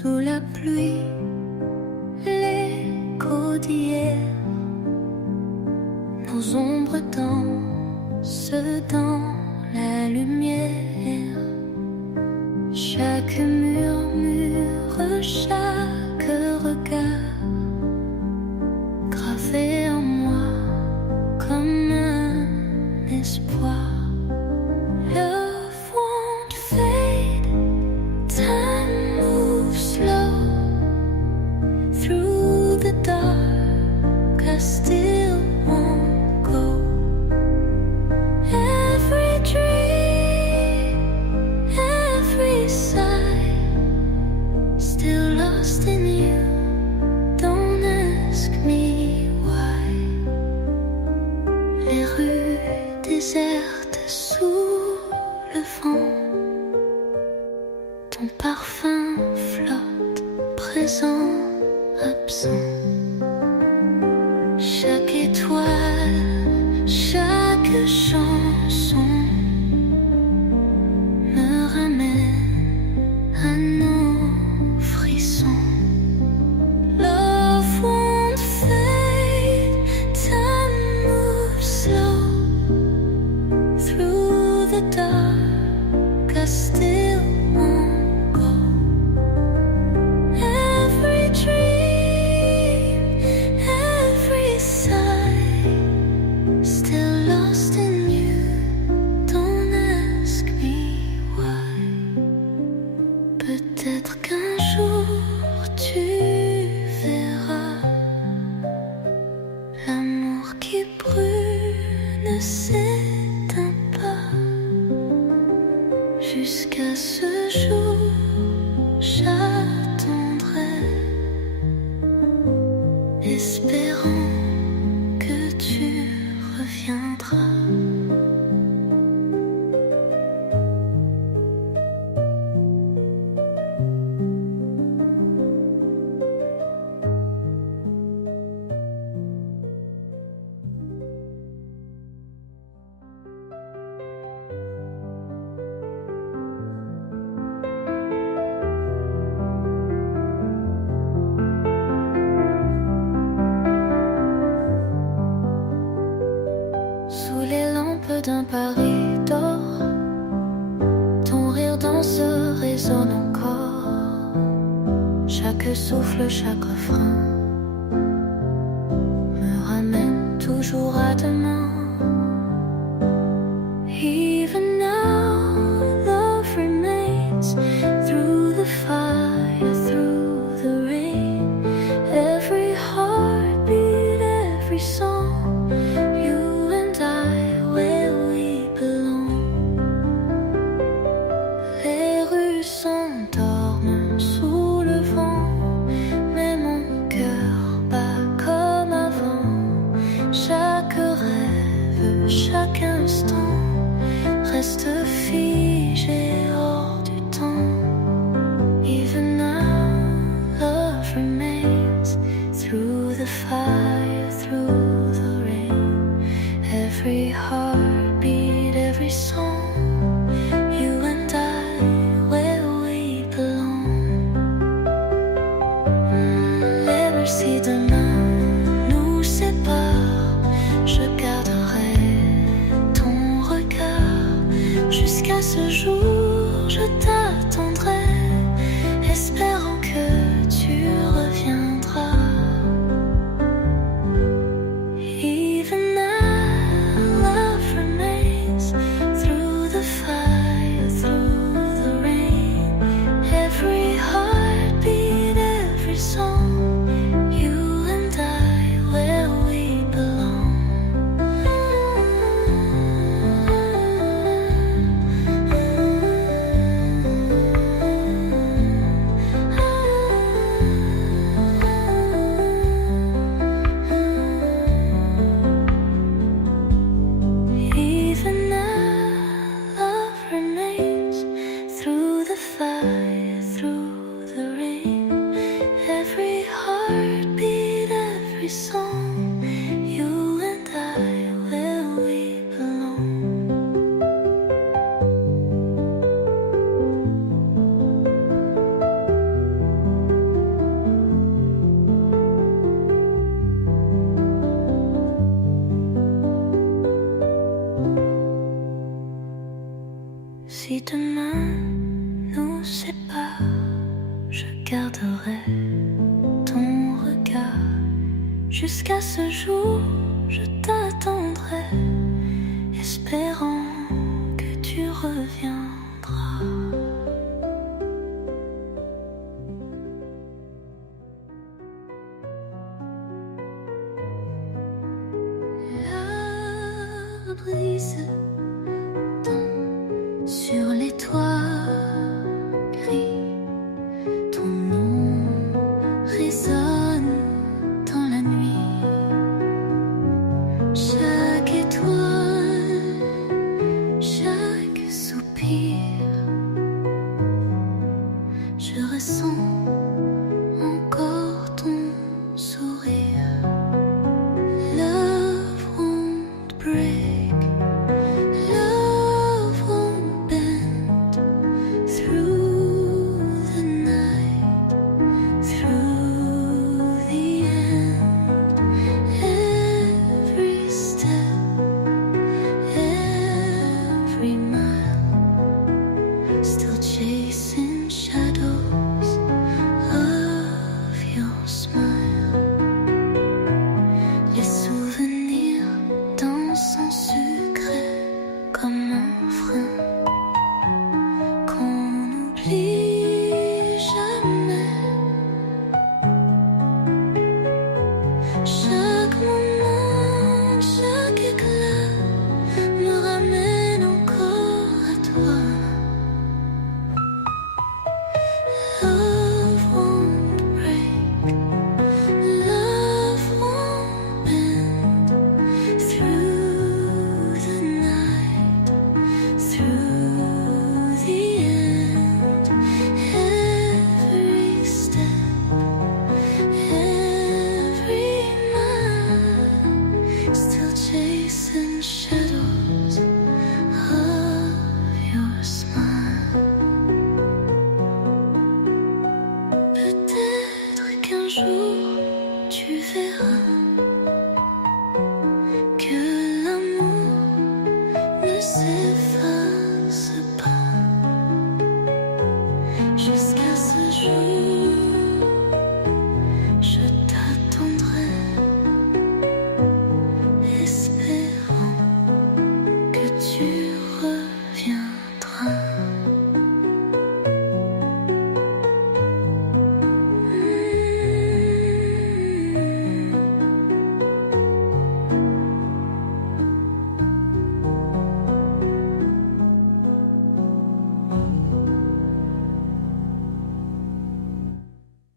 Sous la pluie, l'écho d'hier, nos ombres dansent dans la lumière. Chaque murmure, chaque regard, gravé en moi comme un espoir. Love won't fade, time moves slow through the dark. I still won't go. Every dream, every sigh, still lost in you. Don't ask me why. Les rues désertes sous le vent, ton parfum flotte, présent, absent. Chaque étoile, chaque chanson me ramène à nos frissons. Love won't fade, time moves slow through the dark. I still won't go. Every dream, every sigh, still lost in you. Don't ask me why. Peut-être qu'un jour tu verras l'amour qui brûle ne s'éteint pas. Jusqu'à ce jour, j'attendrai, espérant que tu reviendras. Sous les lampes d'un Paris d'or, ton rire danse résonne encore. Chaque souffle, chaque refrain me ramène toujours à demain. Even now, love remains through the fire, through the rain. Every heartbeat, every song, you and I, where we belong. Les rues s'endorment sous le vent, mais mon cœur bat comme avant. Chaque rêve, chaque instant reste figé hors du temps. Even now, love remains through the fire, through the rain. Every heartbeat, every song, you and I, where we belong. Même si demain nous sépare, je garderai ton regard. Jusqu'à ce jour, je t'attendrai, espérant que tu reviendras. Even now, love remains through the fire, through the rain. Every heartbeat, every song, you and I, where we belong. Even now, love remains through the fire, through the rain. Every heartbeat, every song, you and I, where we belong. nous sépare, je garderai ton regard. Jusqu'à ce jour, je t'attendrai, espérant que tu reviendras. La brise tombe sur les toits gris, ton nom résonne dans la nuit. Chaque étoile, chaque soupir, je ressens encore ton sourire. Love won't break, love won't bend through the night, through the end. Every step, every mile, still chasing shadows of your smile. Les souvenirs dansent en secret comme un frein qu'on n'oublie jamais. Chaque moment, chaque éclat me ramène encore à toi. Love won't break, love won't bend through the night, through the end. Every step, every mile, still chasing shadows of your smile. Peut-être qu'un jour tu verras que l'amour ne s'efface pas. Jusqu'à ce jour, je t'attendrai, espérant que tu reviendras.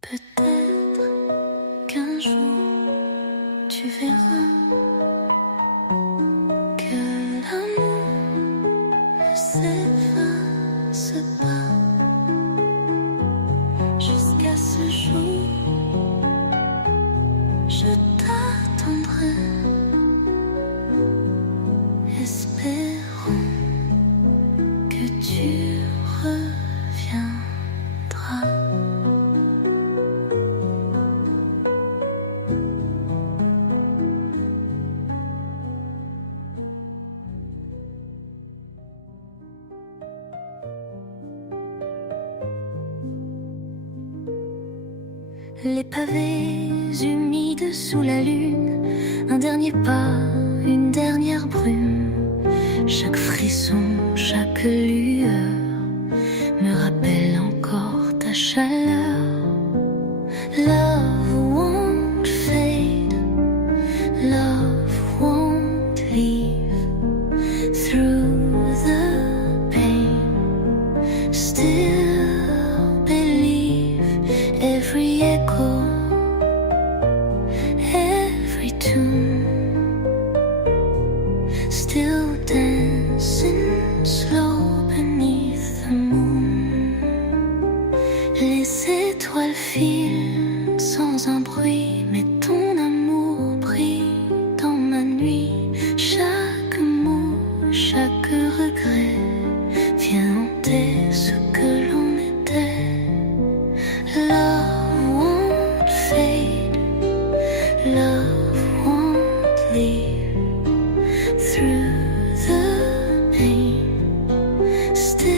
Peut-être qu'un jour tu verras que l'amour ne s'efface pas. Jusqu'à ce jour, je t'attendrai, espérant que tu reviendras. Les pavés humides sous la lune, un dernier pas, une dernière brume. Chaque frisson, chaque lueur me rappelle encore ta chaleur. Love won't fade, love won't leave through the pain. Still believe every echo, every tune, still dancing slow beneath the moon. Les étoiles filent sans un bruit, mais ton amour brille dans ma nuit. Chaque mot, chaque regret vient hanter ce que l'on était. Love won't fade, love won't leave through the pain. Still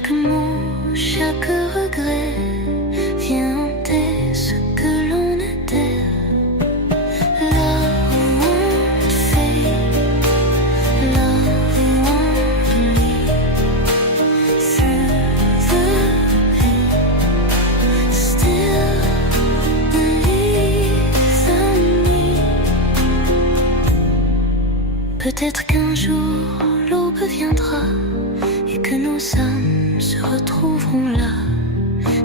Chaque mot, chaque regret vient hanter ce que l'on était. Love won't fade, love won't leave through the pain. Still believe in me. Peut-être qu'un jour l'aube viendra et que nos âmes se retrouveront là.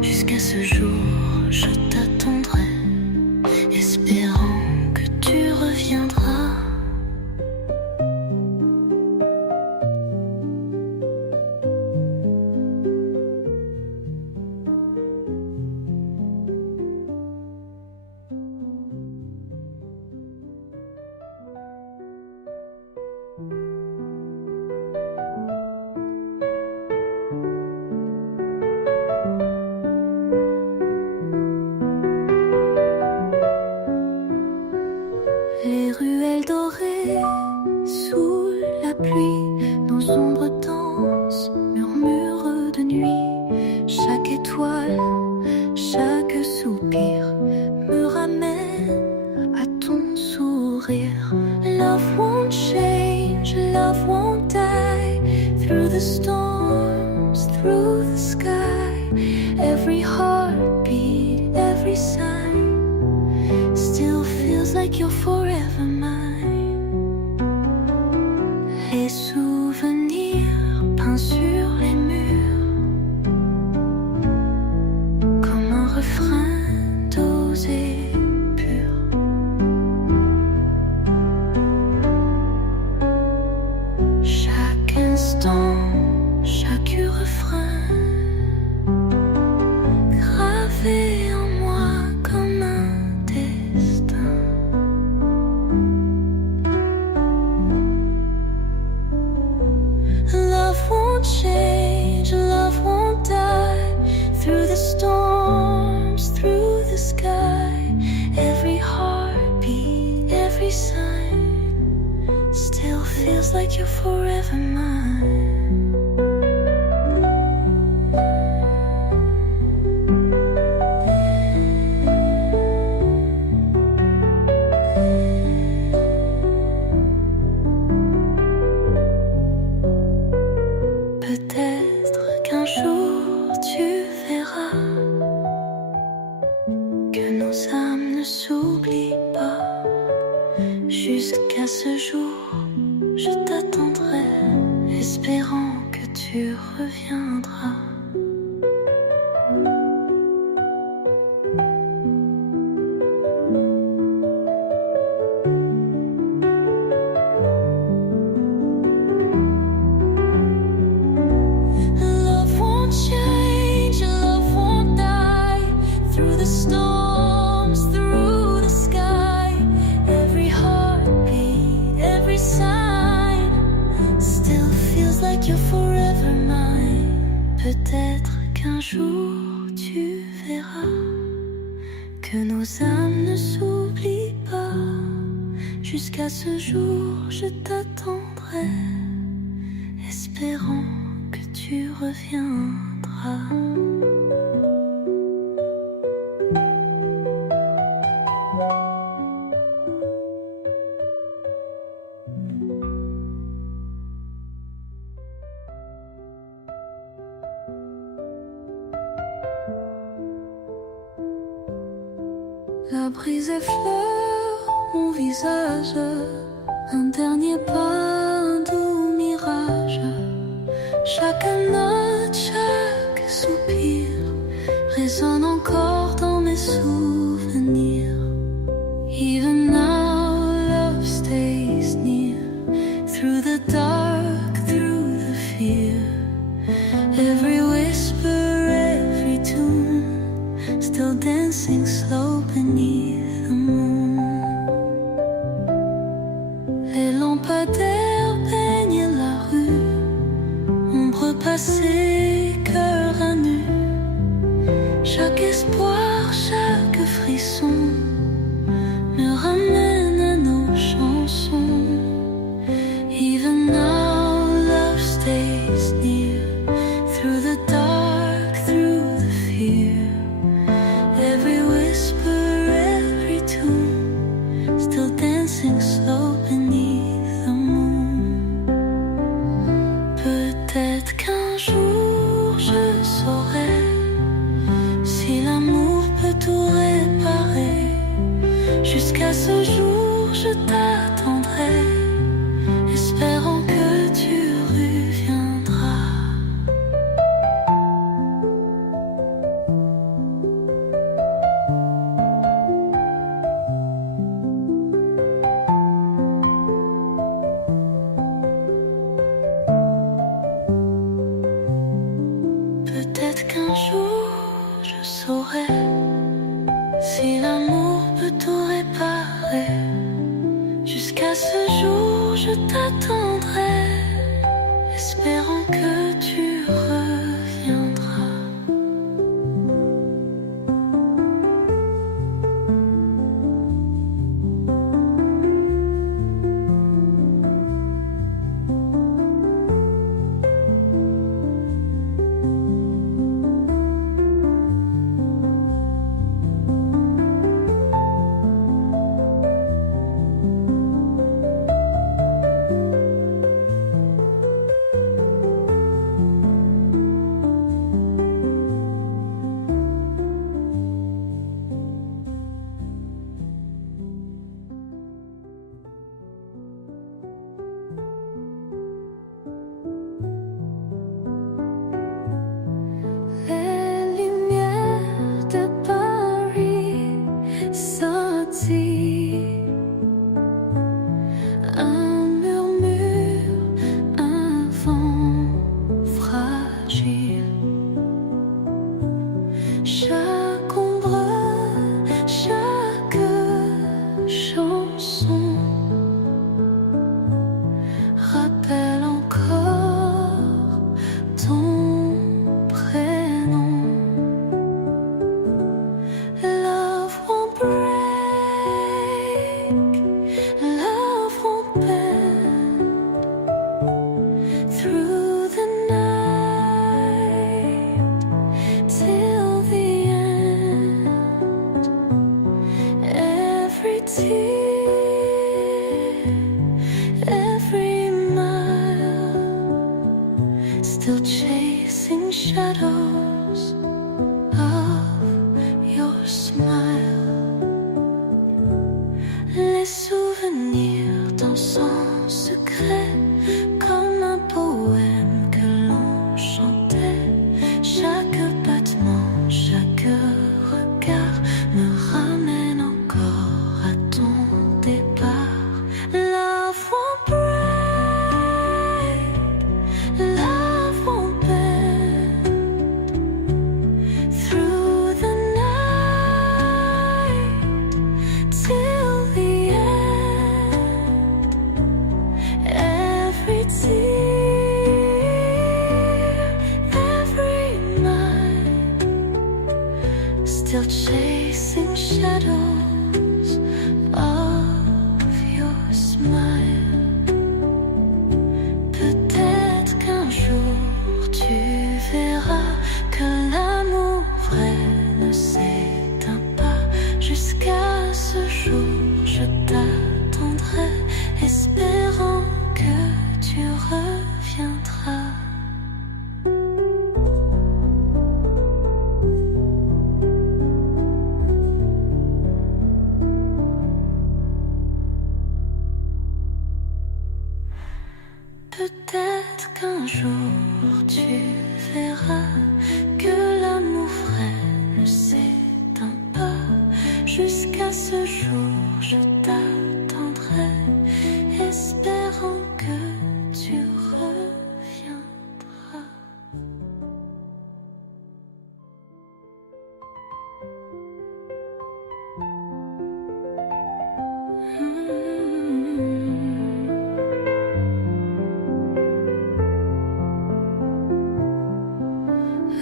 Jusqu'à ce jour, je t'attendrai, espérant que tu reviendras. Les ruelles dorées sous la pluie, nos ombres dansent, murmures de nuit. Chaque étoile, chaque soupir me ramène à ton sourire. Love won't change, love won't die. Through the storms, through the sky, every heartbeat, every sign still feels like you're forever mine. Les souvenirs peints sur les murs, comme un refrain dosé pur. Chaque instant, chaque refrain gravé en moi comme un destin. Love won't change, love won't die. Through the storms, through the sky, every heartbeat, every sign still feels like you're forever mine. Peut-être qu'un jour tu verras que nos âmes ne s'oublient pas. Jusqu'à ce jour, je t'attendrai, espérant que tu reviendras. Love won't change, love won't die. Through the storms, through the sky, every heartbeat, every sign still feels like you're forever mine. Peut-être qu'un jour tu verras que nos âmes ne s'oublient pas. Jusqu'à ce jour, je t'attendrai, espérant que tu reviendras. La brise effleure mon visage, un dernier pas, un doux mirage. Chaque note, chaque soupir résonne encore dans mes souvenirs. Even now love stays near, through the dark, through the fear. Every whisper, every tune, still dancing slow beneath the moon. Les lampadaires peignent la rue, ombre passée, cœur à nu. Chaque espoir, chaque frisson me ramène à nos chansons. Even now love stays near, through the je t'attendrai, espérant que tu reviendras.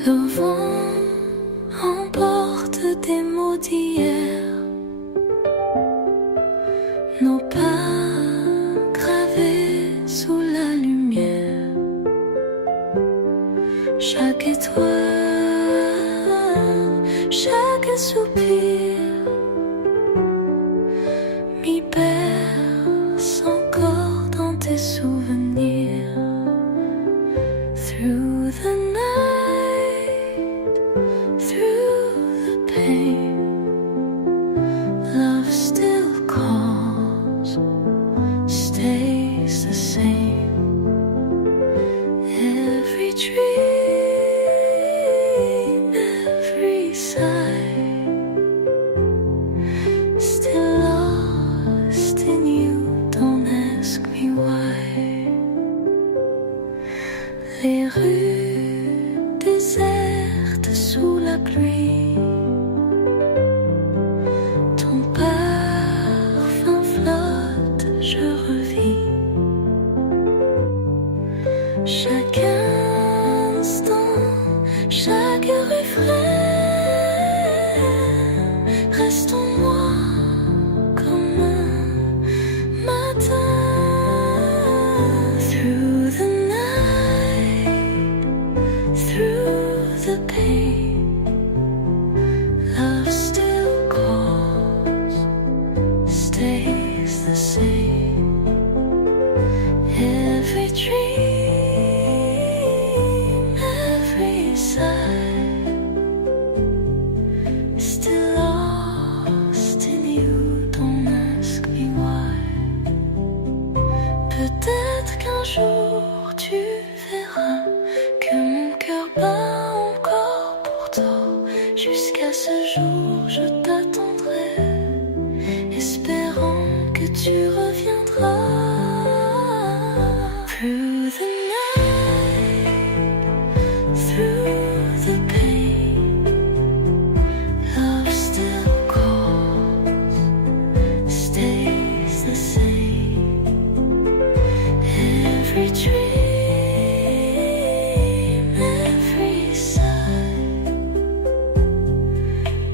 Le vent emporte des mots d'hier, nos pas gravés sous la lumière. Chaque étoile, chaque soupir m'y berce encore dans tes souvenirs. Through the night, through the pain, love still calls, stays the same. Every dream, every sigh, still lost in you, don't ask me why. Les rues désertes sous la pluie, ton parfum flotte, je revis. every dream, every sigh,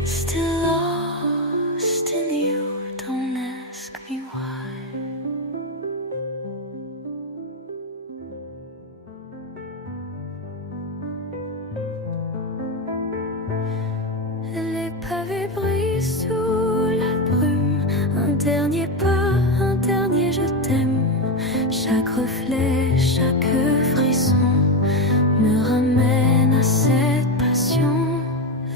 still lost in you. Don't ask me why. Les pavés brillent sous la brume. Un dernier pas, un dernier je t'aime. Chaque reflet, chaque frisson me ramène à cette passion.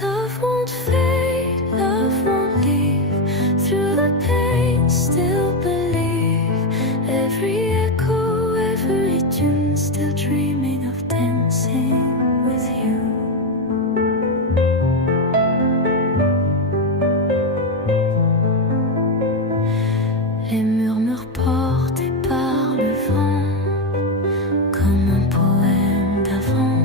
Love won't fade, love won't leave. Through the pain, still believe. Every echo, every tune, still dreaming of dancing with you. Les murmures portés par le vent, comme un poème d'avant.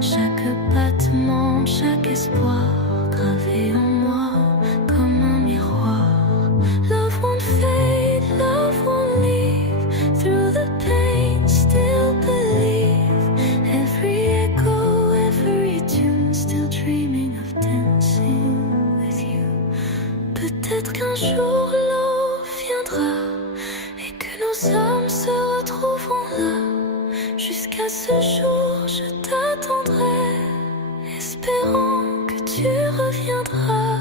Chaque battement, chaque espoir, gravé en moi comme un miroir. Love won't fade, love won't leave. Through the pain, still believe. Every echo, every tune, still dreaming of dancing with you. Peut-être qu'un jour l'eau viendra et que nos âmes se retrouveront là. Jusqu'à ce jour, je t'attendrai, espérant que tu reviendras.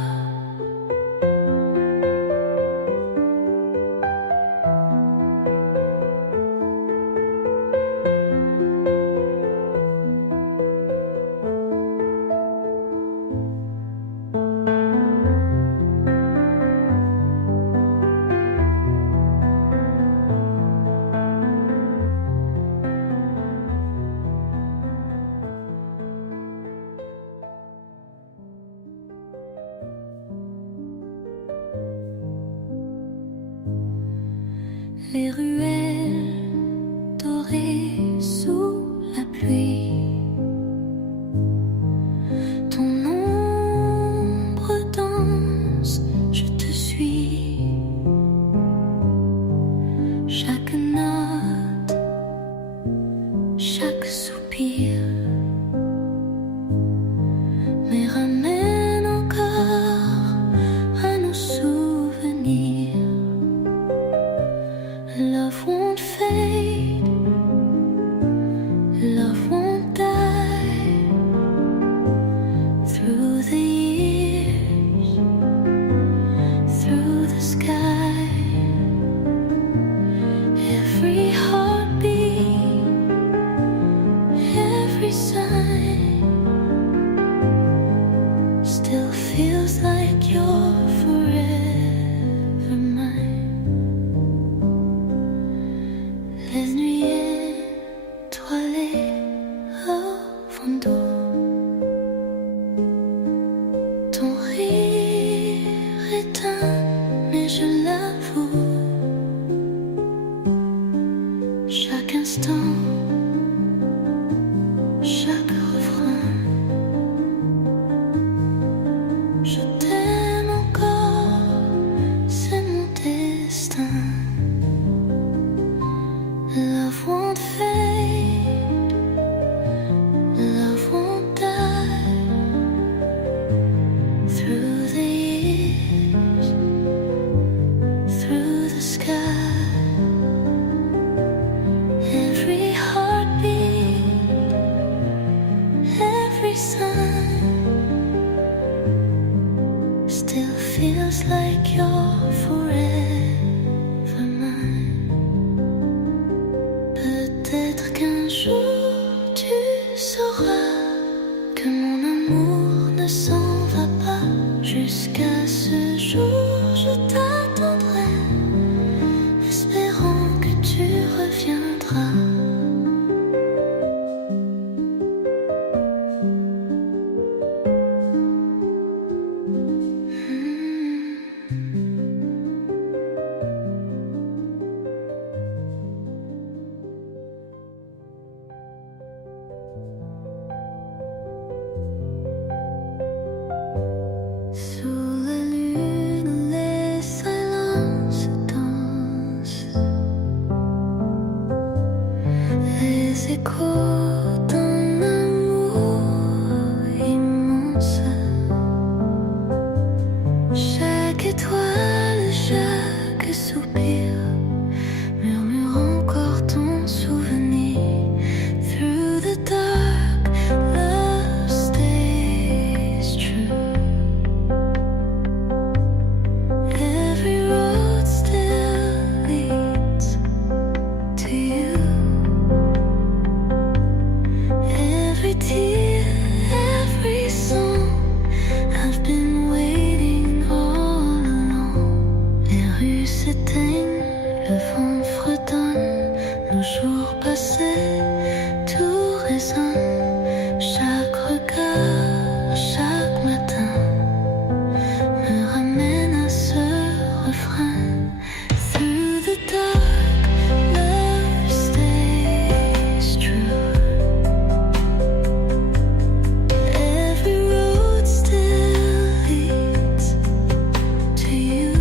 Les ruelles dorées sous la pluie, ton ombre danse, je te suis. Chaque note, chaque soupir me ramène encore à nos souvenirs. Love won't fade, love won't die. Through the years, through the sky, every heartbeat, every sign still feels like you're forever mine. Les nuits étoilées au fond d'eau, ton rire éteint, mais je l'avoue. Chaque instant, chaque refrain, je t'aime encore, c'est mon destin. Love won't fade, love won't die. Through the years, through the sky, every heartbeat, every sign still feels like you're forever mine. Peut-être des échos d'un amour immense. Chaque étoile, chaque soupir murmure encore ton souvenir. Through the dark, love stays true. Every road still leads to you. Every tear, every song, I've been waiting all along. Les rues s'éteignent, le vent fredonne, nos jours passés, tout résonne. Chaque regard, chaque matin me ramène à ce refrain. Through the dark, love stays true. Every road still leads to you.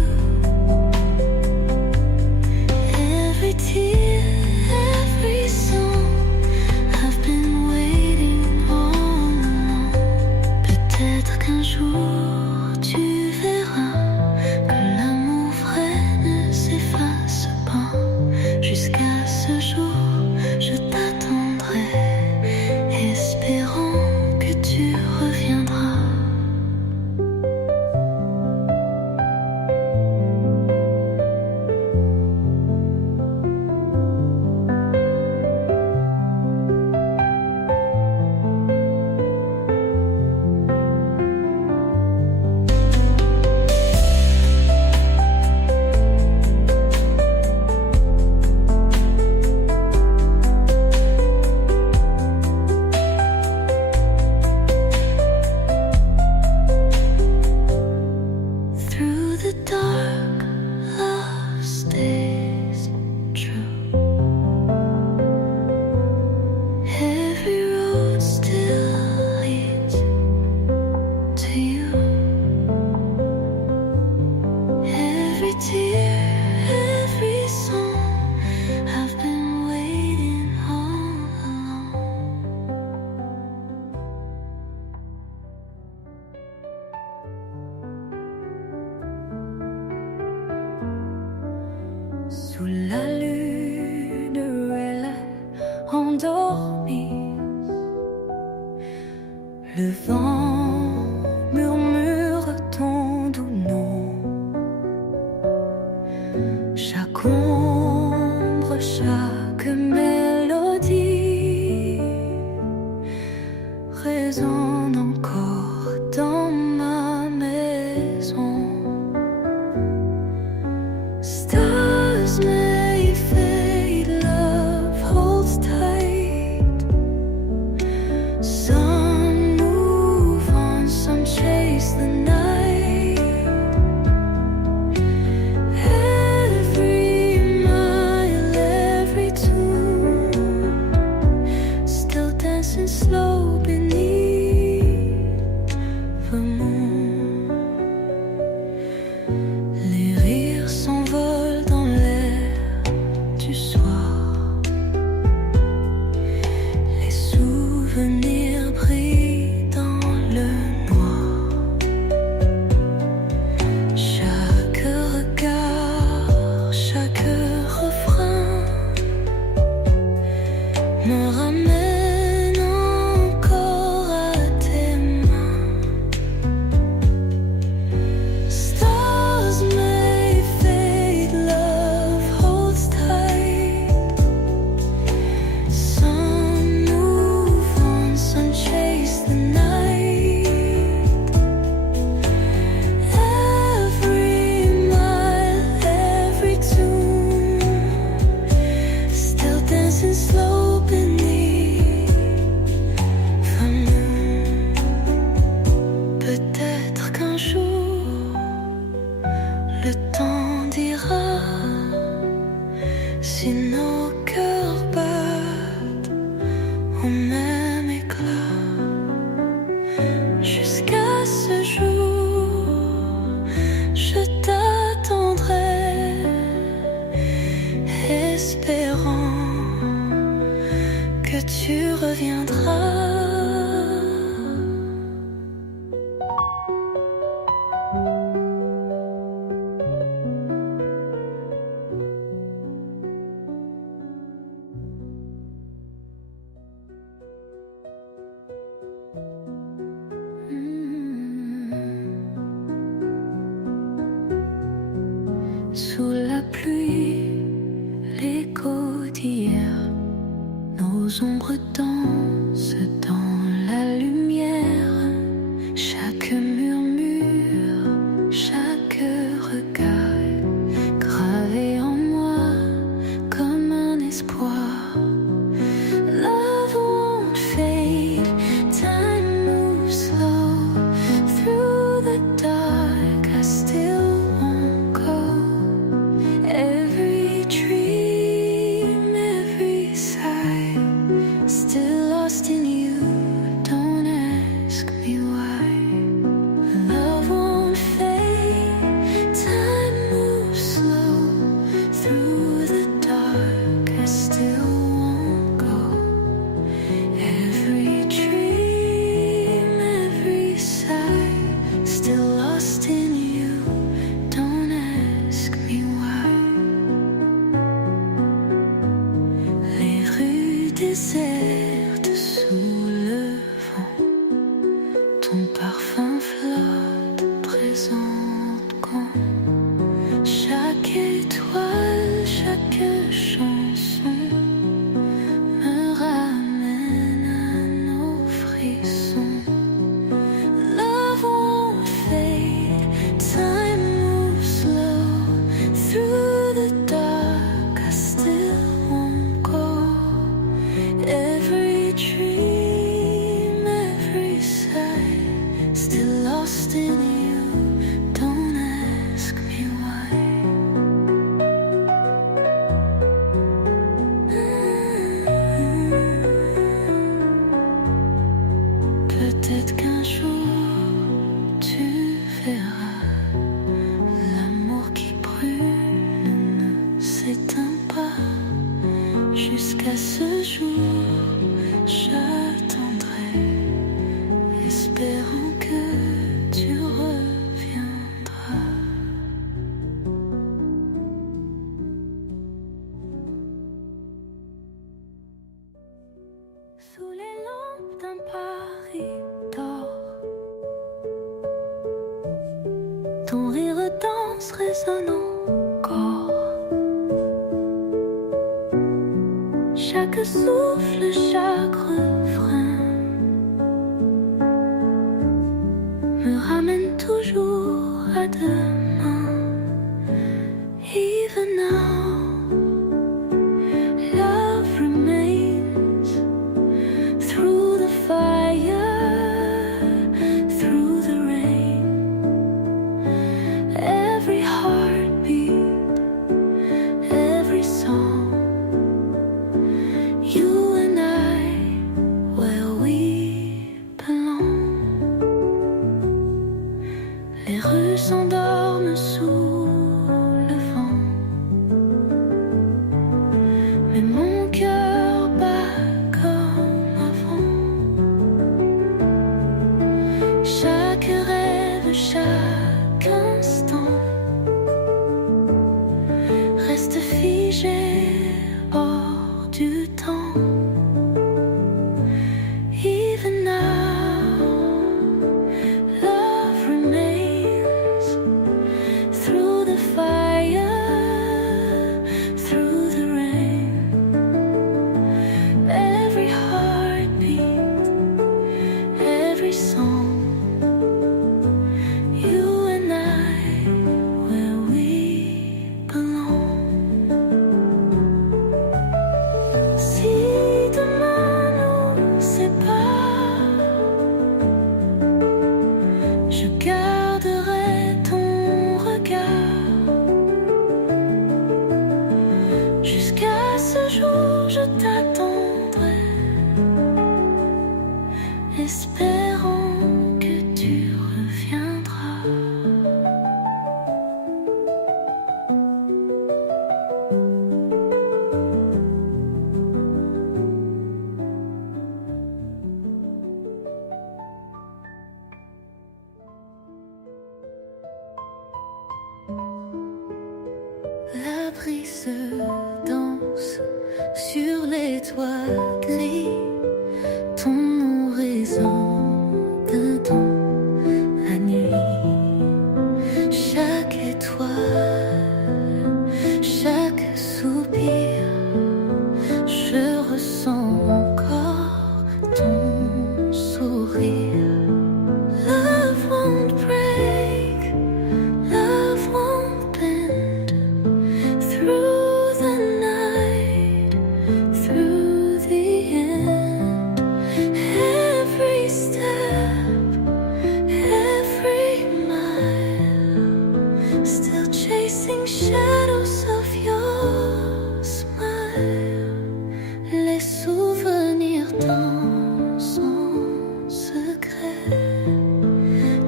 Every tear, every song, I've been waiting all along. Peut-être qu'un jour tu verras que l'amour vrai ne s'efface pas. Jusqu'à ce jour, je t'attendrai, espérant que tu reviendras. Through the dark, love stays true. Every road still leads to you. Every tear, every song, I've been waiting all along. Sous la lune, elle est endormie. Le vent murmure ton doux nom. Chaque ombre, chaque mélodie résonne encore dans ma maison. Stars may fade, love holds tight. Some move on, some chase the night. Every mile, every tune, still dancing slow beneath the moon. Les rires s'envolent dans l'air du soir. Les souvenirs brillent dans le noir. Chaque regard, chaque refrain me ramène encore à tes mains. Stars may fade, love holds tight. Some move on, some chase the night. Every mile, every tune, still dancing slow beneath reviendras. Sous la pluie, l'écho d'hier, nos ombres dansent dans la lumière. Chaque murmure, chaque regard, gravé en moi comme un espoir. Love won't fade, time moves slow. Through the dark, I still won't go. Every dream, every sigh, still lost in you, don't ask me why. Love won't fade, time moves slow. Through the dark, I still won't go. Every dream, every sigh, still lost in you, don't ask me why. Les rues désertes sous le vent, ton parfum flotte, présente quand chaque étoile, chaque chanson me ramène à nos frissons. Love won't fade, time moves slow. Through the dark, I still won't go. Every dream, every sigh, still lost in you, don't ask me why. Peut-être qu'un jour tu verras l'amour qui brûle ne s'éteint pas. Jusqu'à ce jour, j'attendrai, espérant que tu reviendras. Sous les lampes d'un Paris d'or, ton rire danse résonne encore. Chaque souffle, chaque refrain me ramène toujours à demain. Even now, love remains. Through the fire, through the rain, every heartbeat, every song, you and I, where we belong. Les rues s'endorment sous le vent, mais mon cœur bat comme avant. Chaque rêve, chaque instant reste figé hors du temps. Even now, love remains. Through the fire, through the rain, every heartbeat, every song, you and I, where we belong. Si demain nous sépare, je garderai ton regard. Jusqu'à ce jour, je t'attendrai, espérant que tu reviendras. et toi gris, ton horizon d'un temps à nuit. Chaque étoile, chaque soupir, je ressens encore ton sourire. Love won't break, love won't bend. Through the night, through the end, every step, every mile, still chasing shadows of your smile. Les souvenirs dansent en secret,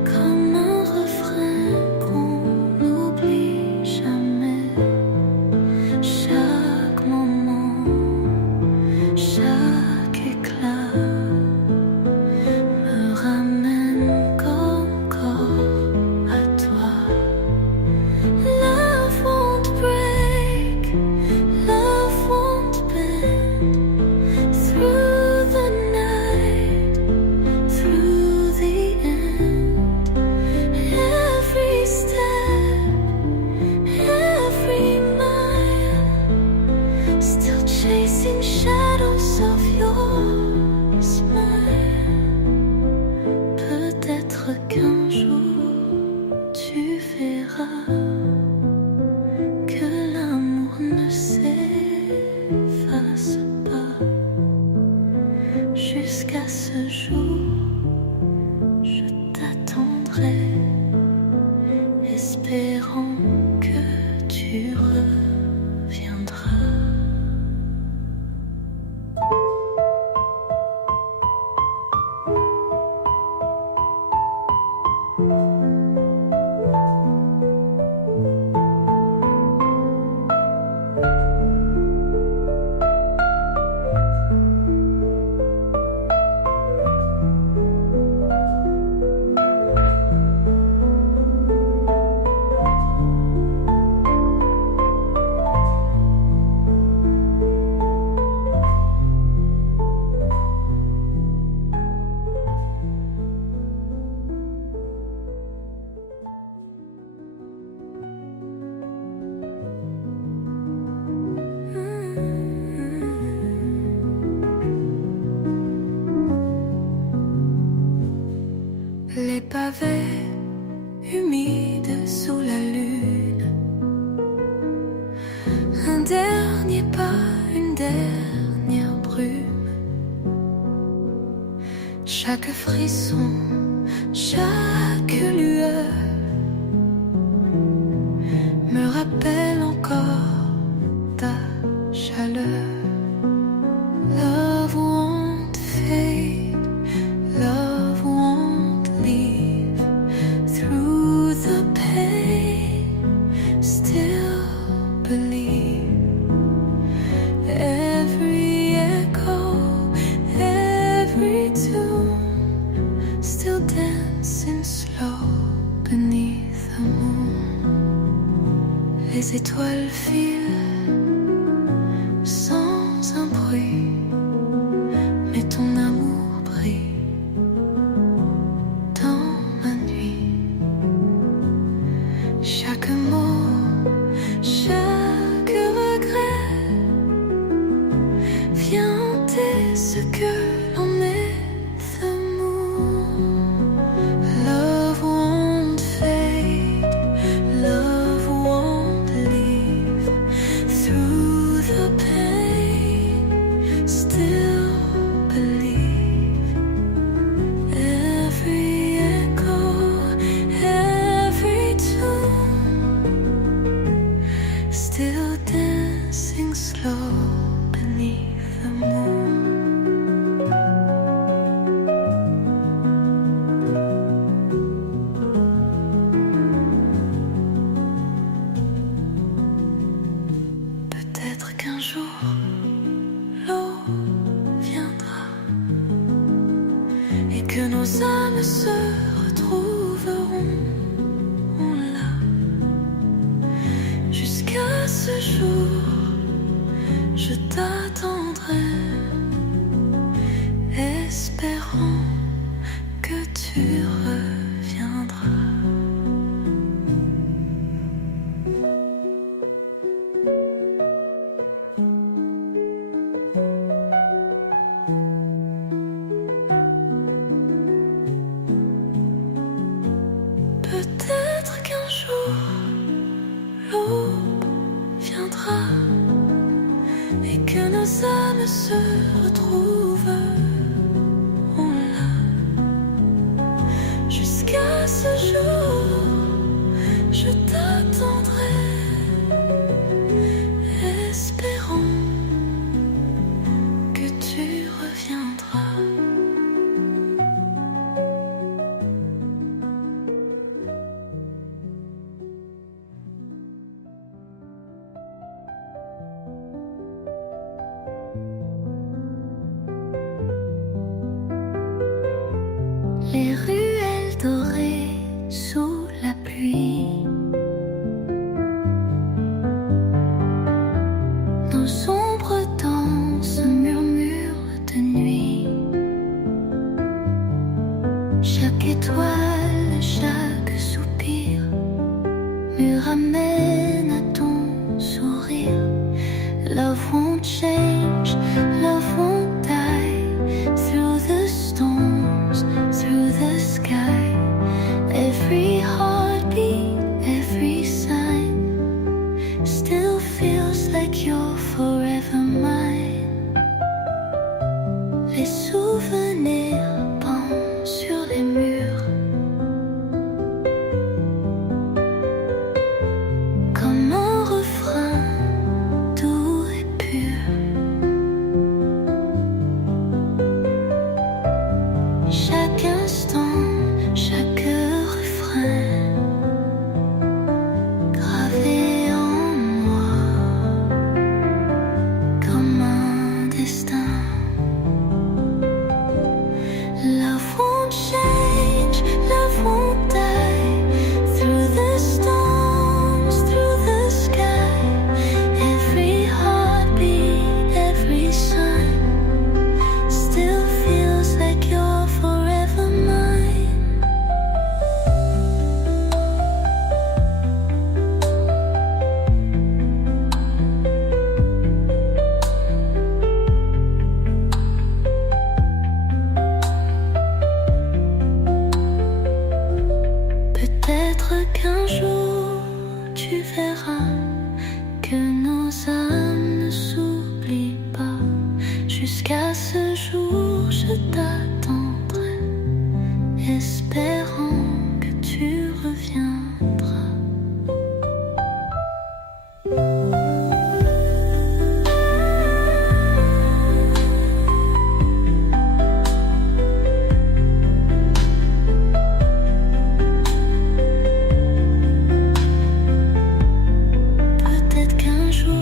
comme un refrain qu'on n'oublie jamais. Chaque moment, chaque éclat me ramène encore à toi. Love won't break, love won't bend. Through the night, through the end, every step, every mile, still chasing shadows of your smile. Peut-être qu'un jour tu verras que l'amour ne s'efface pas. Jusqu'à ce jour, je t'attendrai, espérant que tu reviendras. Les pavés humides sous la lune, un dernier pas, une dernière brume. Chaque frisson, chaque lueur me rappelle encore ta chaleur. Love won't fade, love won't leave. Through the pain, still believe. Every echo, every tune, still dancing slow beneath the moon. Les étoiles filent sans un bruit, mais ton amour brille dans ma nuit. Chaque mot, chaque regret vient hanter ce que l'on est d'amour. Love won't fade, love won't leave. Through the pain, still believe. Every echo, every tune, still dancing slow beneath the moon. Peut-être qu'un jour l'eau viendra et que nos âmes se retrouveront là. Jusqu'à ce jour, je t'attendrai. âmes se retrouvent là. Jusqu'à ce jour, je t'attendrai, espérant que tu reviendras. Les ruelles dorées sous la pluie, nos sombres danses murmurent de nuit. Chaque étoile, chaque soupir me ramène à ton sourire. Love won't change, love won't die. Through the storms, through the sky, every heartbeat, every sign still feels like you're forever mine. Les souvenirs pendent sur les murs, comme un refrain doux et pur. Chaque instant, chaque refrain gravé en moi comme un destin. Love won't change, love won't die. Through the storms, through the sky, every heartbeat, every sign still feels like you're forever mine. Peut-être qu'un jour tu verras que nos âmes ne s'oublient pas. Jusqu'à ce jour, je t'attendrai, espérant que tu reviendras. Peut-être qu'un jour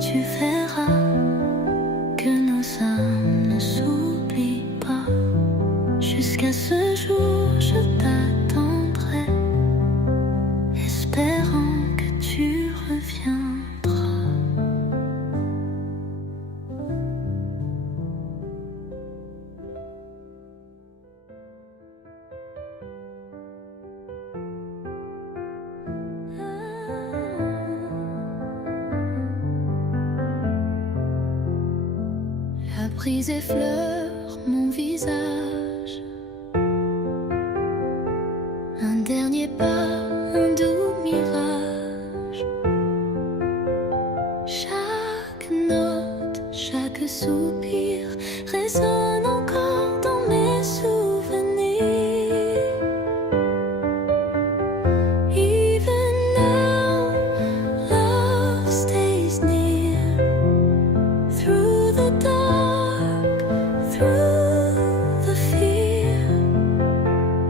tu verras que nos âmes ne s'oublient pas. Jusqu'à ce jour, je t'attendrai, espérant que tu reviendras. La brise effleure mon visage. Un dernier pas, un doux mirage. Chaque note, chaque soupir résonne encore dans mes souvenirs. Even now, love stays near. Through the dark, through the fear,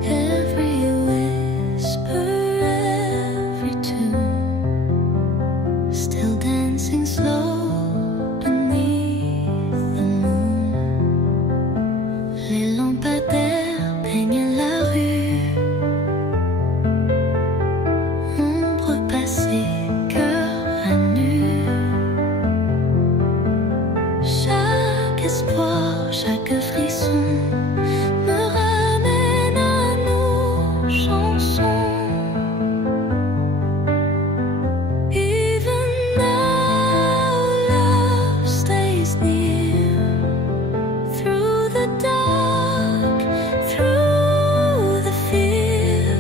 every whisper, every tune, still dancing slow beneath the moon. Les lampadaires peignent la rue, ombre passée, cœur à nu. Chaque espoir, chaque frisson me ramène à nos chansons. Even now, love stays near. Through the dark, through the fear,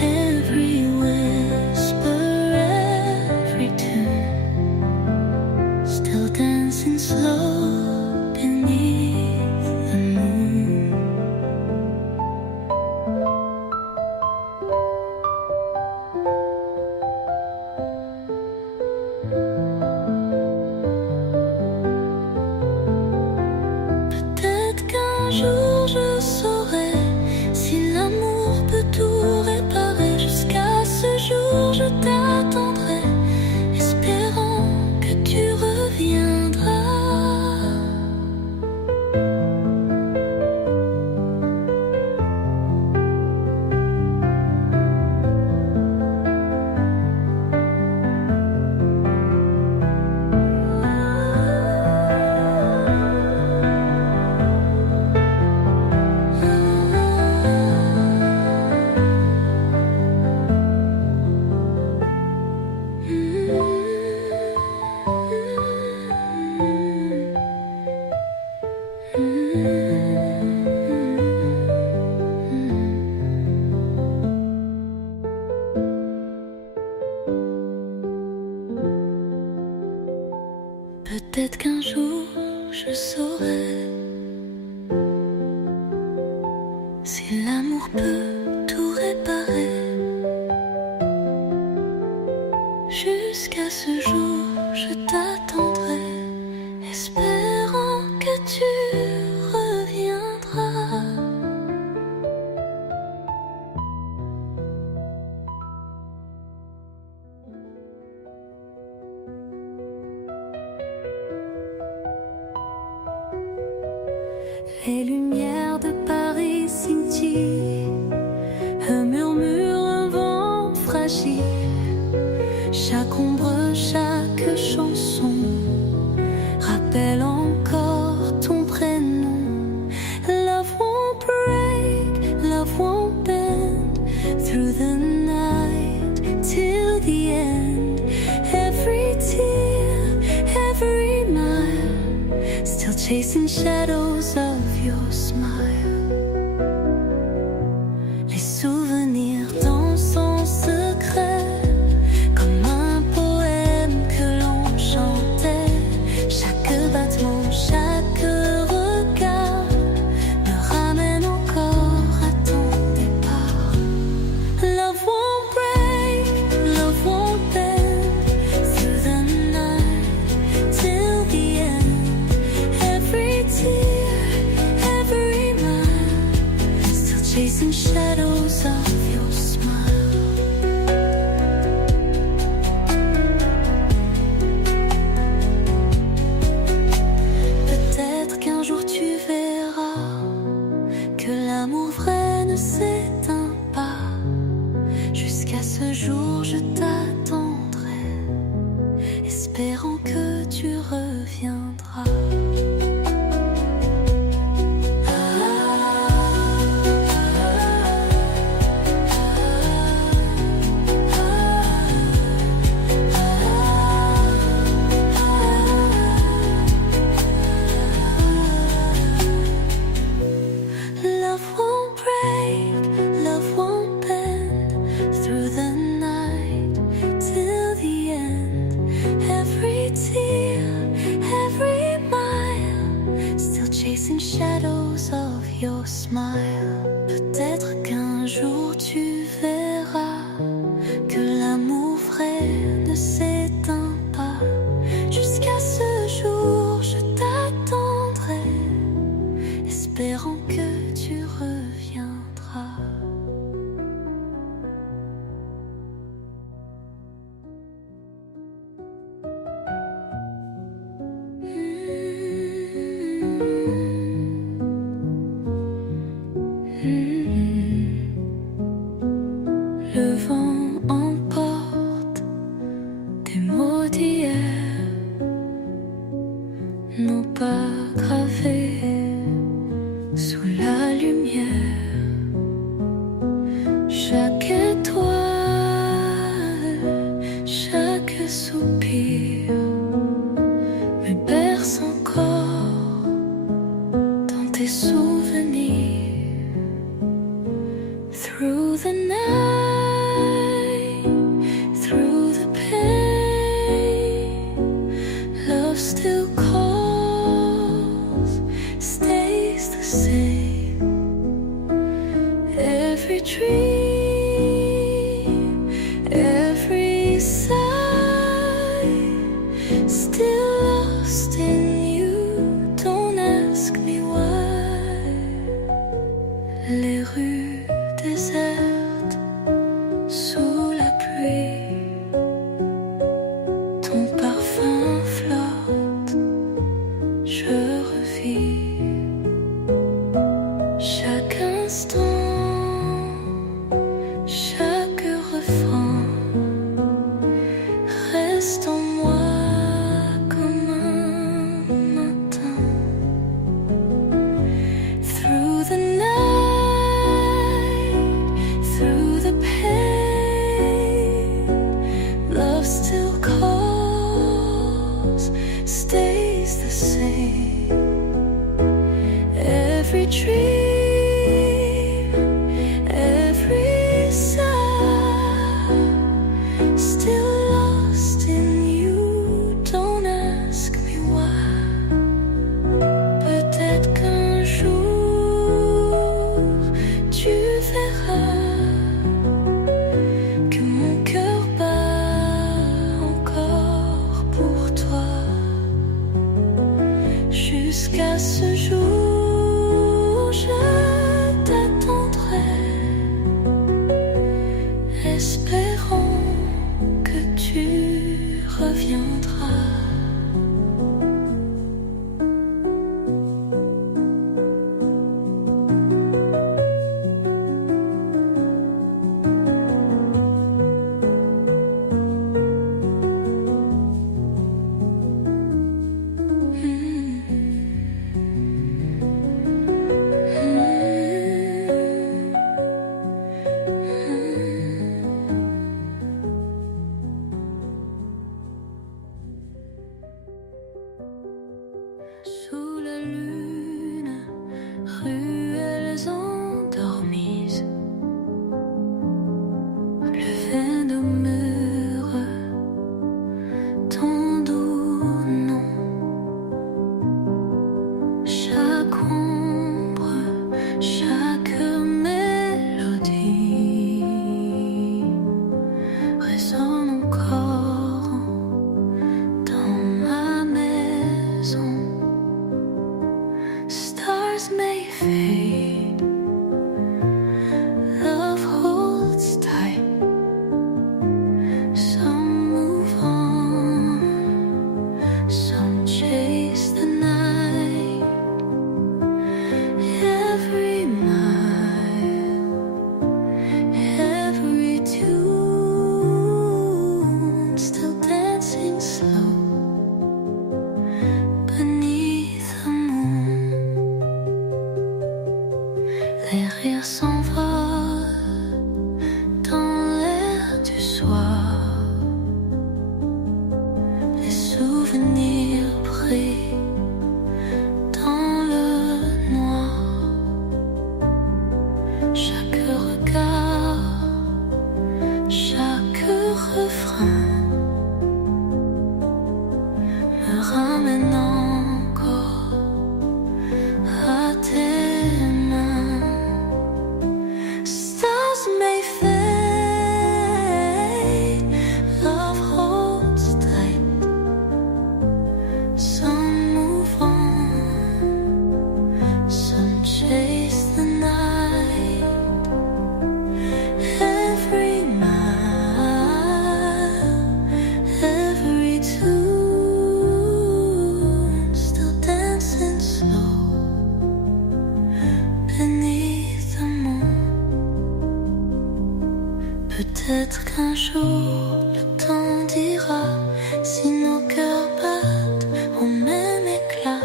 every whisper, every tune, still dancing dancing slow beneath the moon. Peut-être qu'un jour je saurai si l'amour peut tout réparer. Jusqu'à ce jour je t'attendrai, espérant que tu reviendras. Peut-être qu'un jour je saurai si l'amour peut tout réparer. Jusqu'à ce jour je t'attendrai, espérant que tu reviendras. Les lumières de Paris scintillent, un murmure, un vent fragile. Chaque ombre, chaque chanson rappelle encore ton prénom. Love won't break, love won't bend through the night till the end. Every tear, every mile, still chasing shadows of your smile. Les souvenirs dansent en secret, comme un poème que l'on chantait. Chaque battement, chaque regard me ramène encore à ton départ. Love won't break, love won't bend through the night till the end. Every tear, every mile, still chasing shadows of your smile. Peut-être qu'un jour tu verras que l'amour vrai ne s'éteint pas. Jusqu'à ce jour je t'attendrai, espérant que tu reviendras. Love won't break, love won't bend through the night till the end. Every tear, every mile, still chasing shadows of your smile. Peut-être qu'un jour tu verras que l'amour vrai ne s'éteint pas. Jusqu'à ce jour je t'attendrai, espérant que tu reviendras. Le vent emporte des mots d'hier, non pas gravés sous la lumière. Chaque étoile, chaque soupir me berce encore dans tes souvenirs. Through the night, through the pain, love still calls. je revis chaque instant, chaque refrain reste en moi comme un matin. Through the night, through the pain, love still calls, stays the same. Every dream, every sigh, still lost in you. Don't ask me why. Peut-être qu'un jour tu verras que mon cœur bat encore pour toi. Jusqu'à ce jour, je t'attendrai, espérant que tu reviendras. Sous la lune, ruelles endormies, le vin demeure ton doux nom. Chaque ombre, chaque mélodie résonne encore dans ma maison. Stars may fade, love holds tight. Some move on, some chase the night. Every mile, every tune, still dancing slow beneath the moon. Les rires s'envolent dans l'air du soir. Les souvenirs brillent dans le noir. Chaque regard, chaque refrain me ramène encore à tes mains. Stars may fade, love holds tight. Some move on, some chase the night. Every mile, every tune, still dancing slow beneath the moon. Peut-être qu'un jour le temps dira si nos cœurs battent au même éclat.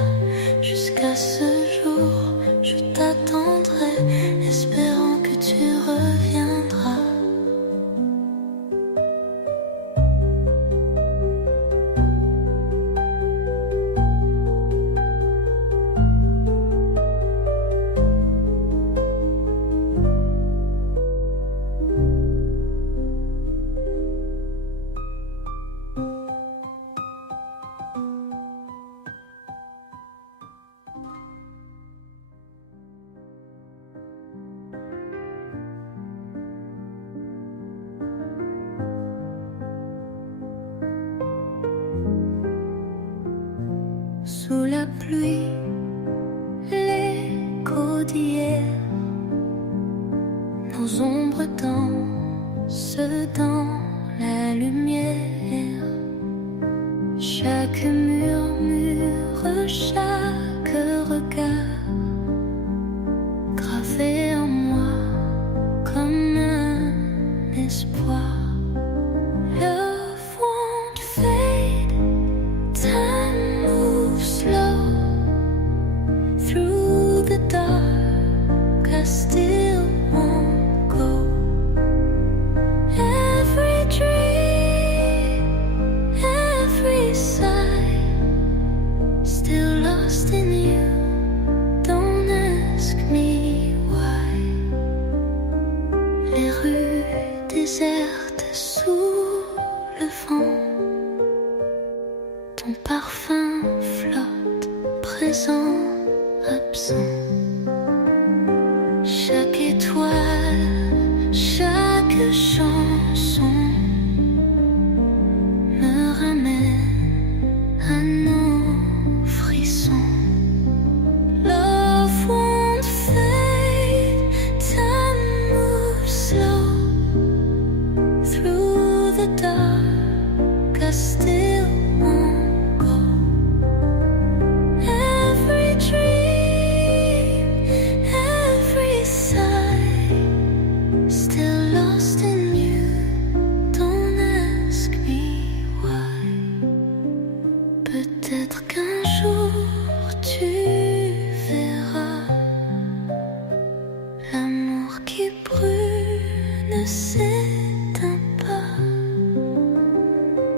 Jusqu'à ce jour, je t'attendrai, espérant que tu reviendras. Sous la pluie, l'écho d'hier, nos ombres dansent dans la lumière. Chaque murmure, chaque regard gravé en moi comme un espoir. Love won't fade, time moves slow through the dark. I still won't go. Every dream, every sigh, still lost in you. Don't ask me why. Les rues désertes sous le vent, ton parfum flotte, présent, absent. Chaque étoile, chaque chanson me ramène à nos frissons. Love won't fade, time moves slow through the dark. I still won't go. Every dream, every sigh, still lost in you. Don't ask me why. Peut-être qu'un jour tu verras l'amour qui brûle ne s'éteint pas.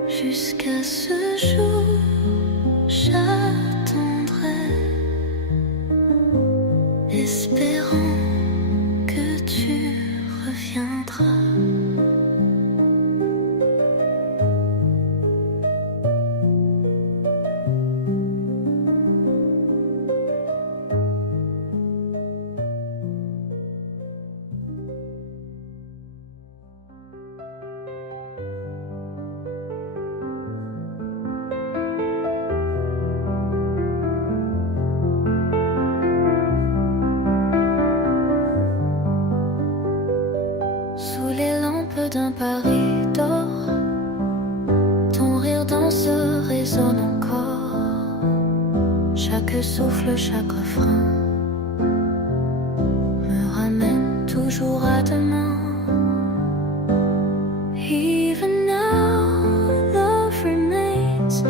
Jusqu'à ce jour, j'attendrai, espérant que tu reviendras. Sous les lampes d'un Paris d'or, ton rire danse résonne encore. Chaque souffle, chaque refrain me ramène toujours à demain. Even now, love remains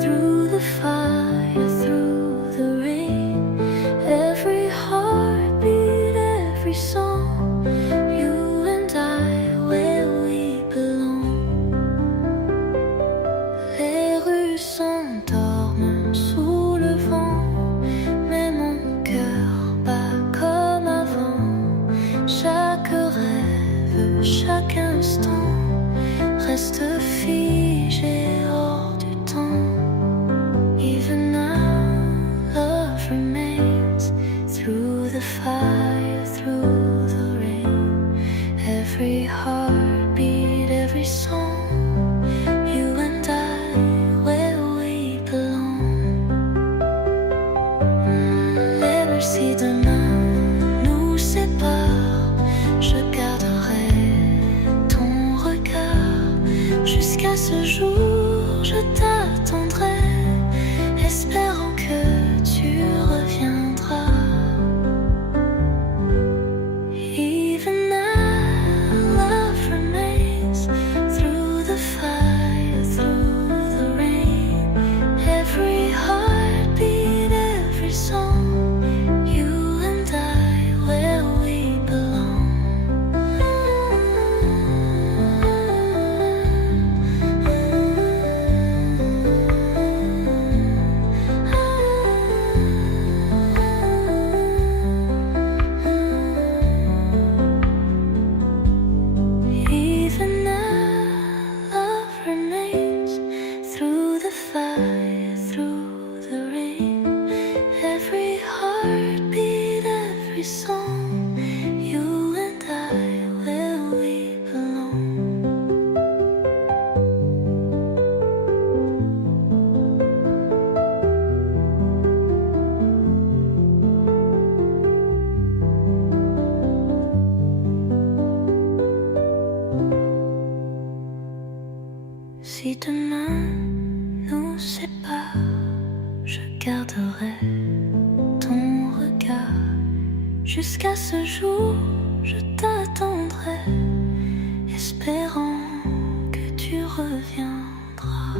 through the fire, through the rain. Every heartbeat, every song, you and I, where we belong. Les rues s'endorment sous le vent, mais mon cœur bat comme avant. Chaque rêve, chaque instant reste figé hors du temps. Even now, love remains through the fire, through the rain. Every heartbeat, every song, you and I, where we belong. Même si demain nous sépare, je garderai ton regard. Jusqu'à ce jour, je t'attendrai, espérant que tu reviendras. Even now, love remains through the fire, through the rain. Every heartbeat, every song, you and I, where we belong. Jusqu'à ce jour, je t'attendrai, espérant que tu reviendras.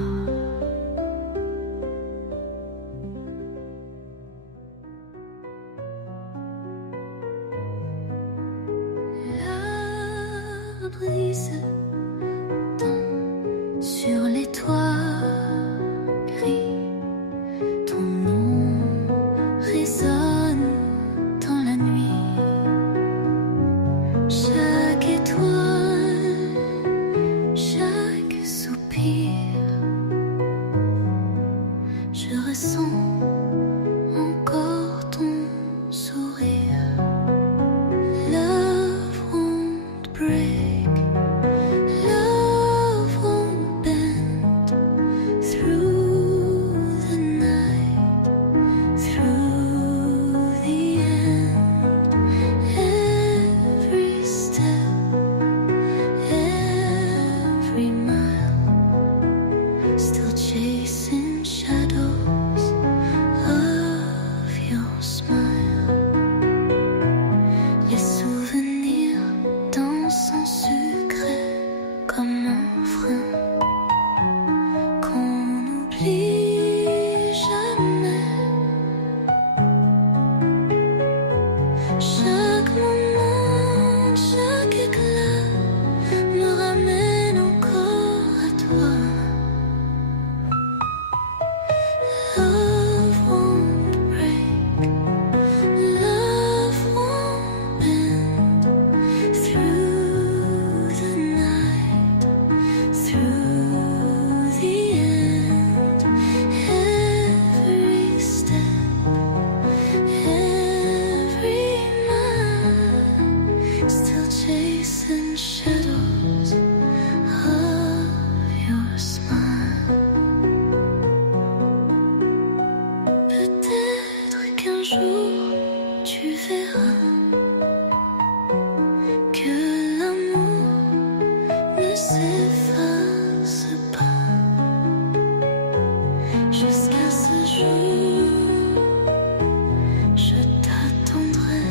La brise tombe sur les toits gris, ton nom résonne dans la nuit. Chaque étoile, chaque soupir, je ressens encore ton sourire. Love won't break, love won't bend through the night, through the end. Every step, every mile, still chasing shadows of your smile. Les souvenirs dansent en secret comme un frein qu'on n'oublie jamais. Chaque moment, chaque éclat me ramène encore à toi. Love won't break, love won't bend through the night, through the end. Every step, every mile, still chasing shadows of your smile. Peut-être qu'un jour tu verras que l'amour ne s'efface pas. Jusqu'à ce jour, je t'attendrai,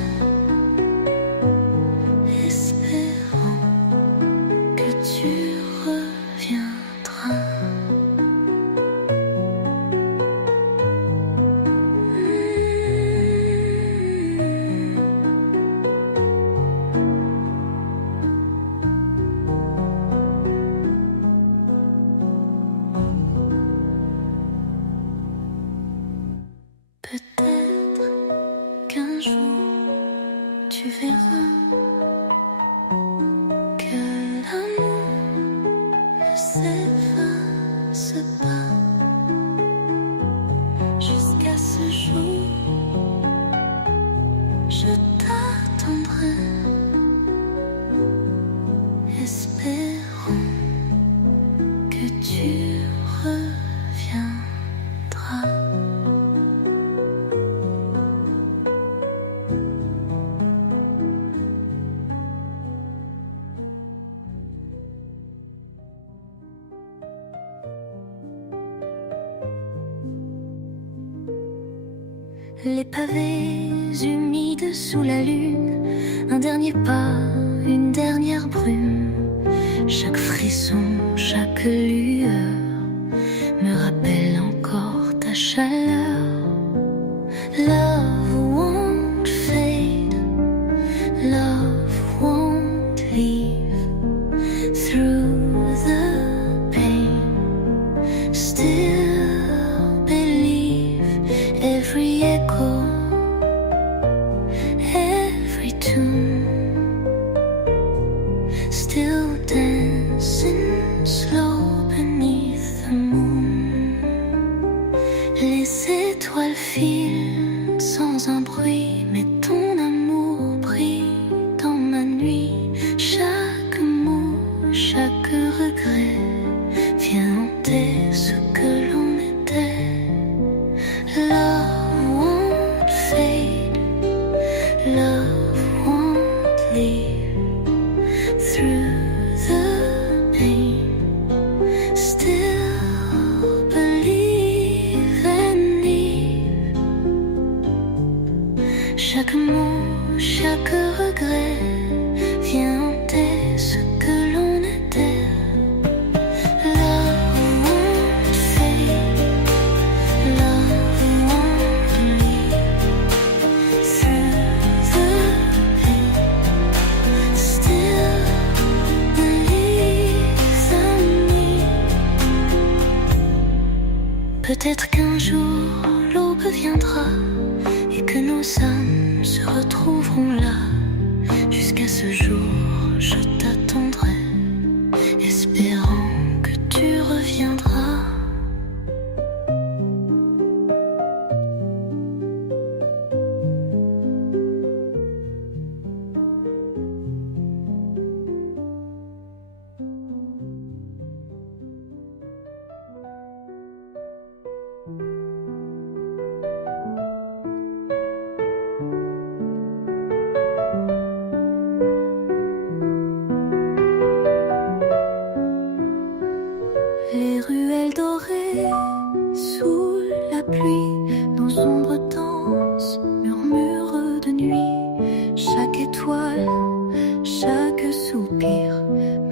espérant que tu reviendras. Peut-être qu'un jour tu verras que l'amour ne s'efface pas. Jusqu'à ce jour, je t'attendrai, espérant que tu reviendras. Les pavés humides sous la lune, un dernier pas, une dernière brume. Chaque frisson, chaque lueur me rappelle encore ta chaleur. Love won't fade, love won't leave through the pain. Still believe every echo, every tune, still dancing slow beneath the moon. Les étoiles filent sans un bruit, mais ton amour brille dans ma nuit. Chaque mot, chaque regret vient hanter ce que l'on était. Love won't fade, love won't leave through the pain. Still believe and leave. Chaque mot, chaque regret vient hanter ce que l'on était. Love won't fade, love won't leave through the pain. Still believes in me. Peut-être qu'un jour l'aube viendra et que nos âmes se retrouveront là. Jusqu'à ce jour, je t'attendrai, espérant que tu reviendras. Les ruelles dorées sous la pluie, nos ombres dansent, murmurent de nuit. Chaque étoile, chaque soupir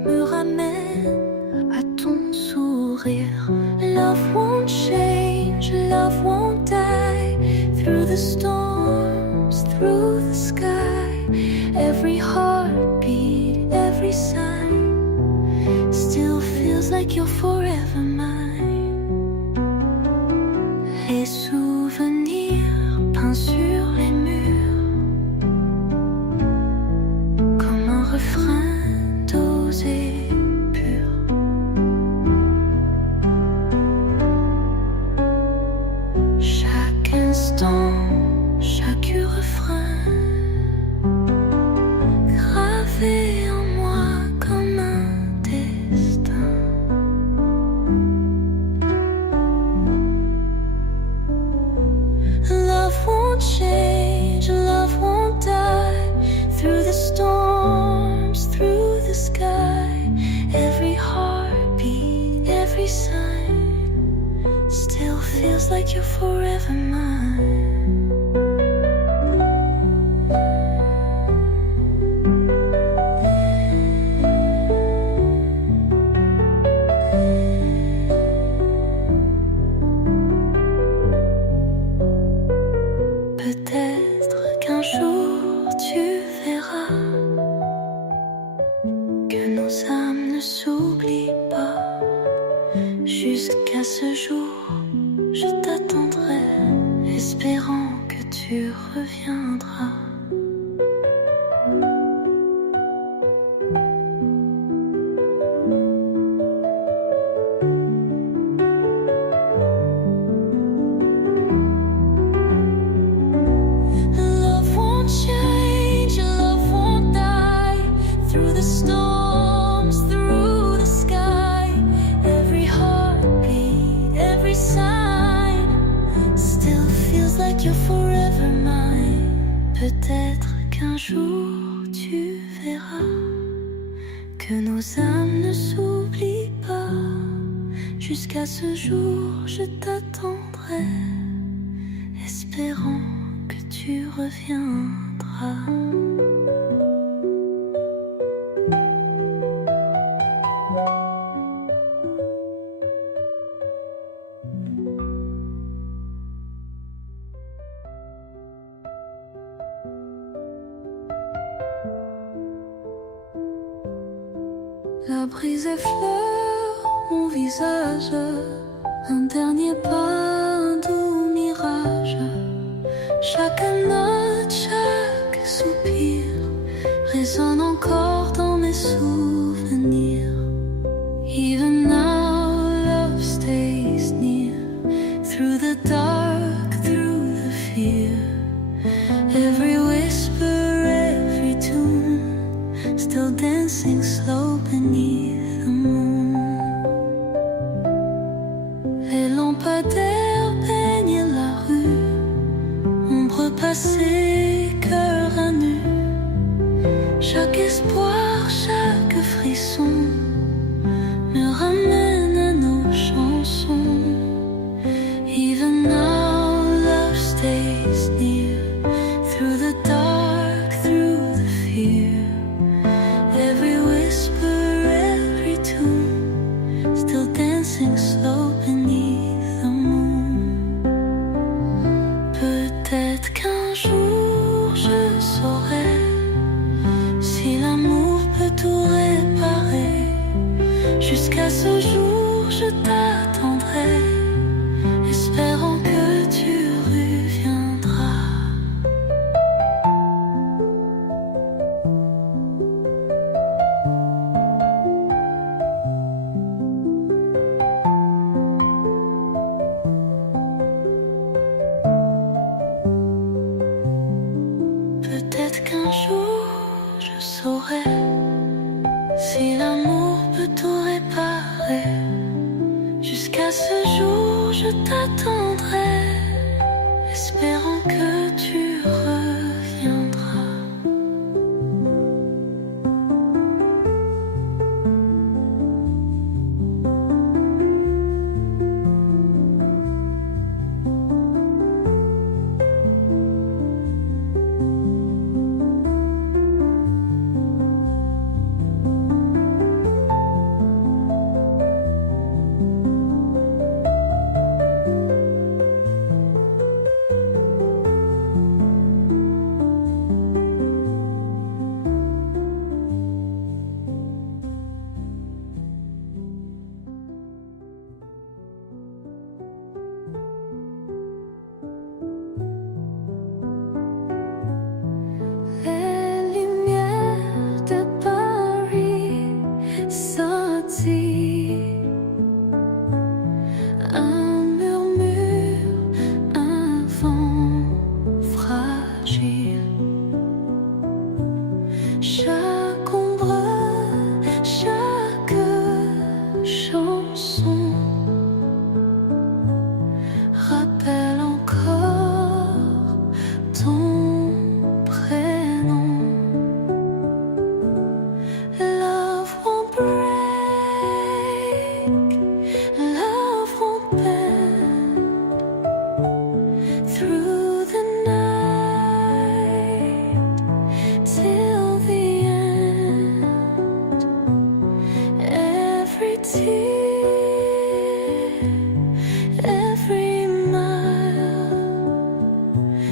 me ramène à ton sourire. Love won't change, love won't die. Through the storms, through the sky, every heartbeat, every sign still feels like you're forever mine. Les souvenirs peints sur les murs, comme un refrain dosé pur. Chaque instant, chaque refrain gravé en moi comme un destin. Love won't change, love won't die. Through the storms, through the sky, every heartbeat, every sign still feels like you're forever mine. Peut-être qu'un jour tu verras que nos âmes ne s'oublient pas. Jusqu'à ce jour, je t'attendrai, espérant que tu reviendras. Love won't change, love won't die. Through the storms, through the sky, every heartbeat, every sign still feels like you're forever mine. Peut-être qu'un jour tu verras que nos âmes ne s'oublient pas. Jusqu'à ce jour, je t'attendrai, espérant que tu reviendras. La brise effleure mon visage, un dernier pas, un doux mirage. Chaque note, chaque soupir résonne encore dans mes souvenirs. Even now, love stays near. Through the dark, through the fear, every whisper, every tune still dancing slow beneath the moon. Les lampadaires peignent la rue, ombre passée, cœur à nu. Chaque espoir, chaque frisson me ramène à nos chansons. Even now, love stays near. Through the dark, qu'un jour je saurai si l'amour peut tout réparer. Jusqu'à ce jour je t'attendrai, espérant que tu reviendras. Peut-être qu'un jour je saurai si l'amour peut tout réparer. Jusqu'à ce jour je t'attendrai, espérant que tu reviendras. Les lumières de Paris sautillent, un murmure, un vent fragile. Chaque ombre, chaque chanson rappelle encore ton prénom. Love won't break, love won't bend. Through the night till the end, every tear, every mile,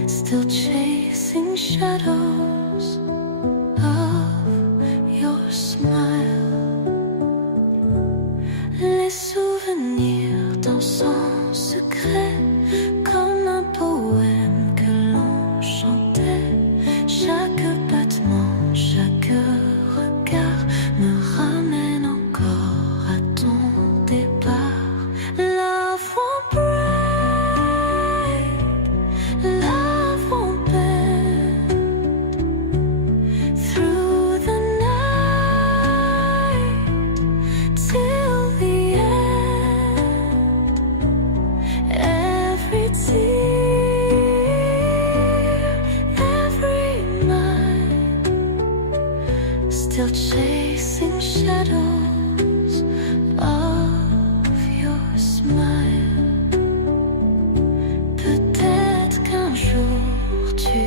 still chasing shadows of your smile. Les souvenirs dansent en secret comme un poème que l'on chantait. Chaque battement, chaque regard me ramène encore à ton départ. Love won't break, love won't bend. Through the night till the end, every tear, every mile, still chasing shadows of your smile. Peut-être qu'un jour tu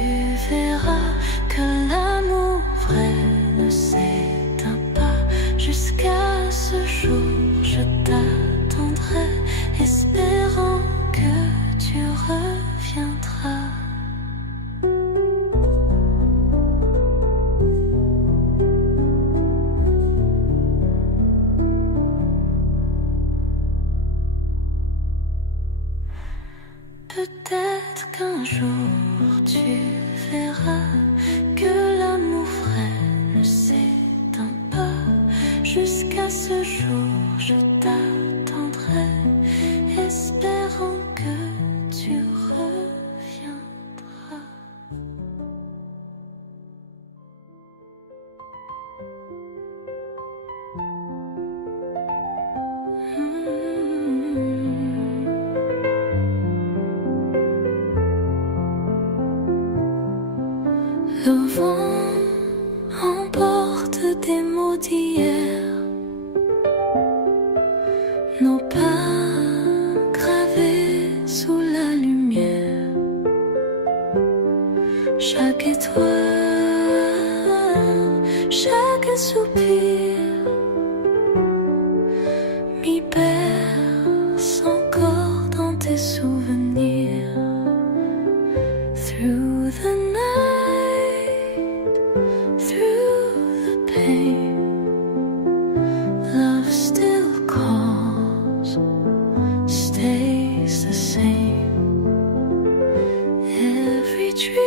verras que l'amour vrai ne s'éteint pas. Jusqu'à ce jour je t'attendrai, espérant que tu reviendras. Peut-être qu'un jour tu verras que l'amour vrai ne s'éteint pas. Jusqu'à ce jour je t'attendrai, espérant que tu reviendras. Le vent emporte des mots d'hier, nos pas gravés sous la lumière. Chaque étoile, chaque soupir m'y berce encore dans tes souvenirs. Through the night, through the pain, love still calls, stays the same. Every dream,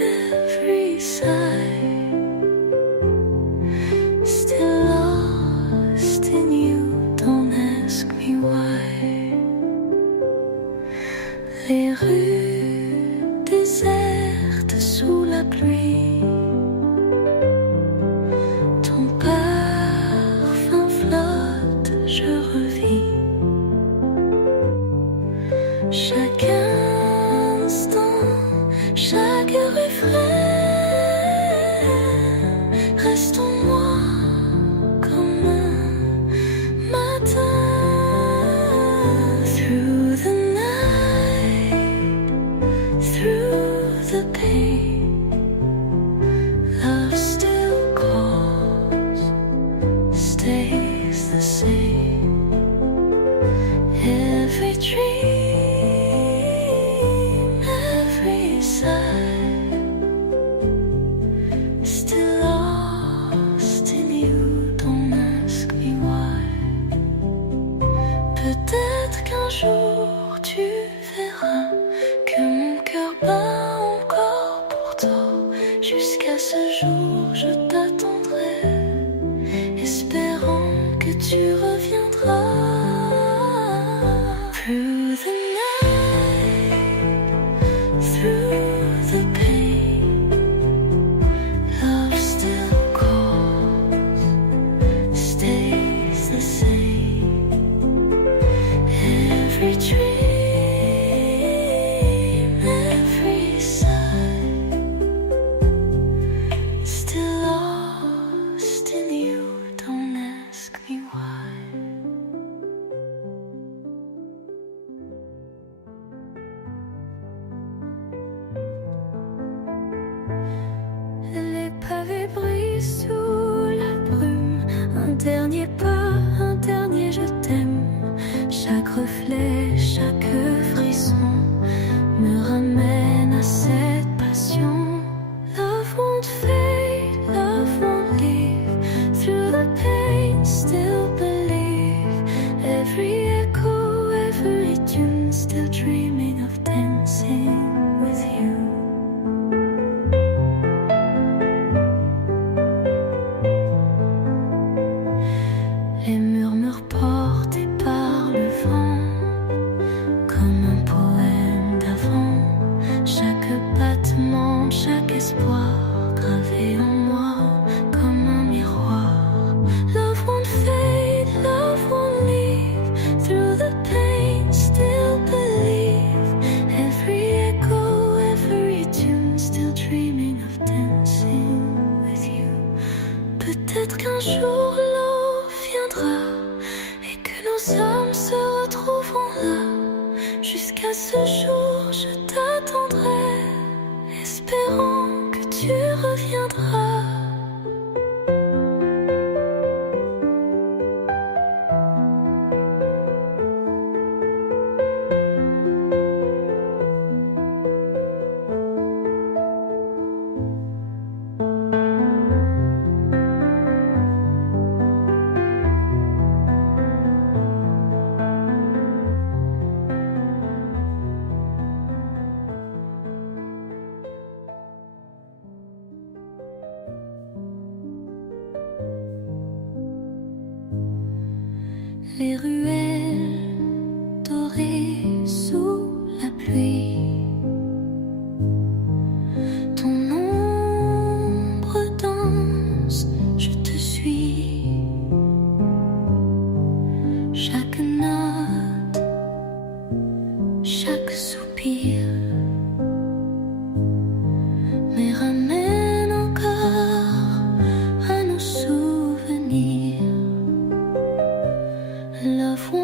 every sigh, still lost in you, don't ask me why. Les rues désertes sous la pluie, ton parfum flotte, je revis. Chaque instant, chaque refrain reste en moi comme un matin. Through the night, through the pain, love still calls, stays the same. Every dream, every sigh, still lost in you, don't ask me why. Peut-être qu'un jour tu verras que mon cœur bat encore pour toi. Jusqu'à ce jour je t'attendrai, espérant que tu reviendras. Through the night, through the pain, love still calls, stays the same. Every dream, every sigh, still lost in you, don't ask me why. Les pavés brisent sous la brume. Un dernier pas, un dernier je t'aime. Chaque reflet, chaque frisson me ramène à cette passion. Love won't fade, love won't leave. Through the pain, still believe. Every echo, every tune, still dreaming of dancing with you. Les murmures portés par le vent, comme un poème d'avant. Chaque battement, chaque espoir, gravé en moi comme un miroir. Love won't fade, love won't leave. Through the pain, still believe. Every echo, every tune, still dreaming of dancing with you. Peut-être qu'un jour l'eau viendra et que nos âmes se retrouveront là. Jusqu'à ce jour, je t'attendrai, espérant que tu reviendras. Les ruelles dorées sous la pluie, ton ombre danse, je te suis. Chaque note, chaque soupir me ramène encore à nos souvenirs. Love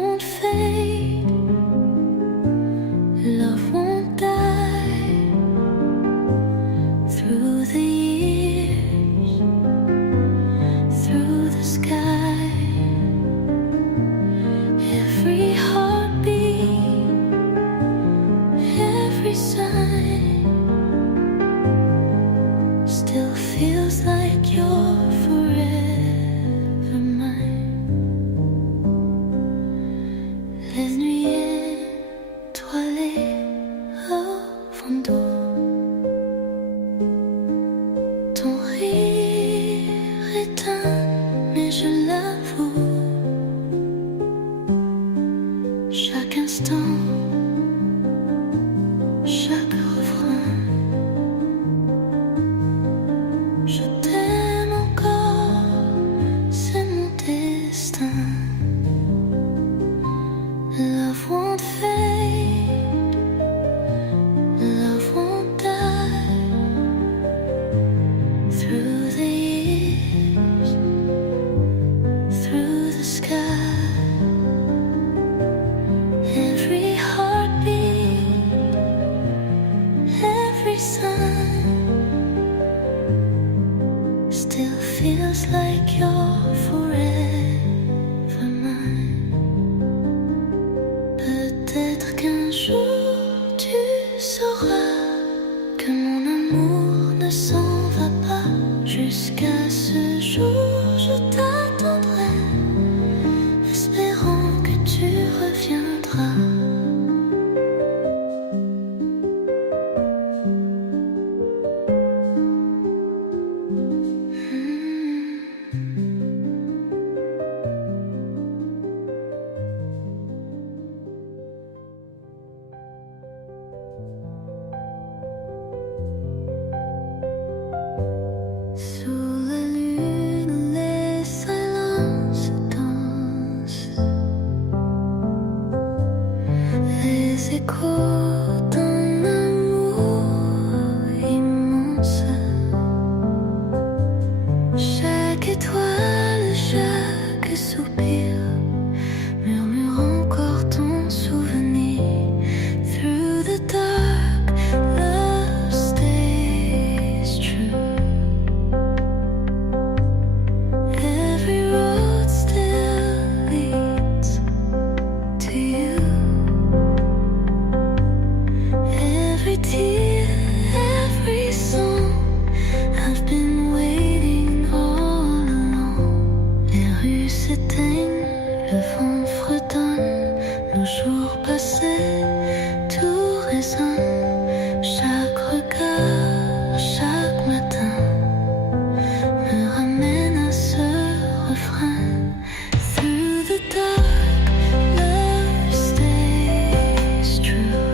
sauras que mon amour ne s'en va pas. Jusqu'à ce jour, je t'attendrai, espérant que tu reviendras. Sous la lune, les silences dansent, les échos d'un amour immense. Chaque étoile, chaque soupir murmure encore ton souvenir. Through the dark, love stays true. Every road still leads to you. Every tear, every song, I've been waiting all along. Les rues s'éteignent, le vent fredonne, nos jours passés, tout résonne. Chaque regard, chaque matin me ramène à ce refrain. Through the dark, love stays true.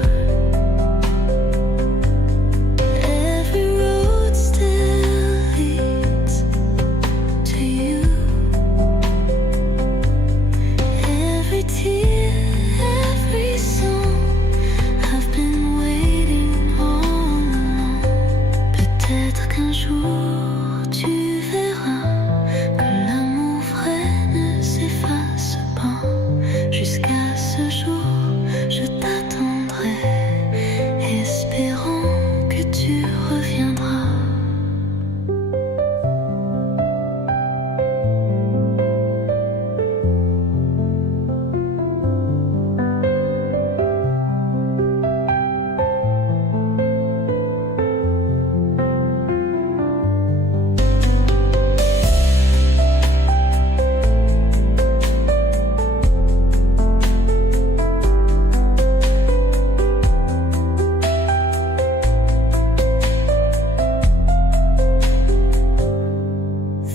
Every road still leads to you. Every tear, every song, I've been waiting all along. Peut-être qu'un jour tu verras que l'amour vrai ne s'efface pas. Jusqu'à ce jour, je t'attendrai, espérant que tu reviendras.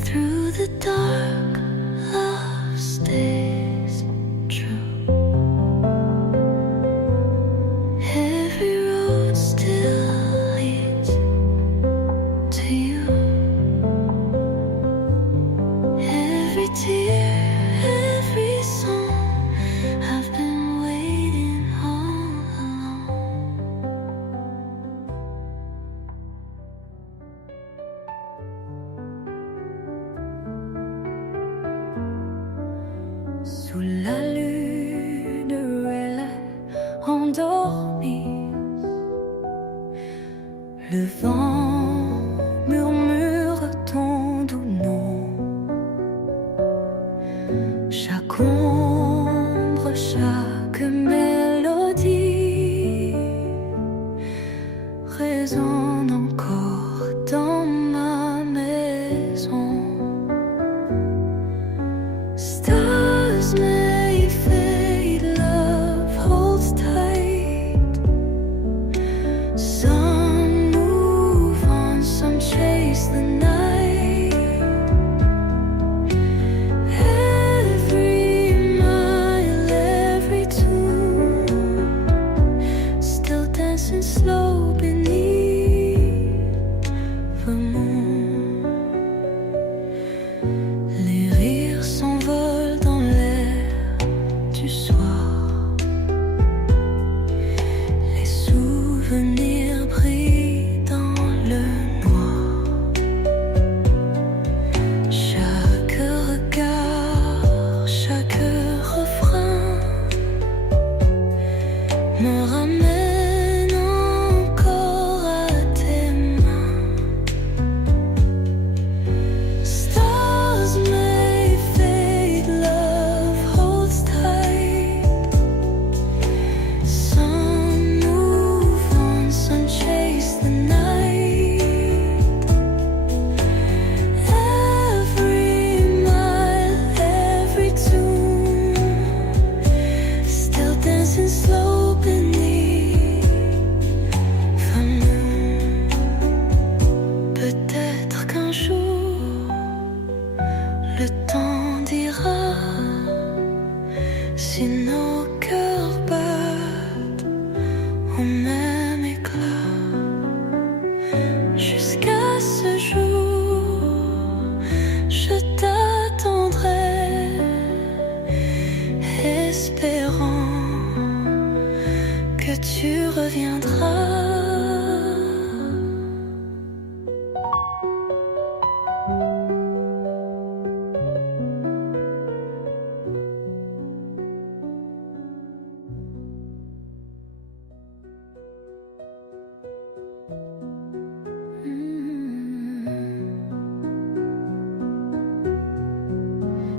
Through the dark, love stays true. Every road still leads to you. Every tear, every song, I've been waiting all along. Sous la lune, elle est endormie. Le vent murmure ton doux nom. Chaque ombre, chaque mélodie résonne encore dans ma maison. Stars may fade, love holds tight. Some move on, some chase the night. Every mile, every tune, still dancing slow beneath the moon. Les rires s'envolent dans l'air du soir. Les souvenirs brillent dans le noir. Chaque regard, chaque refrain me ramène encore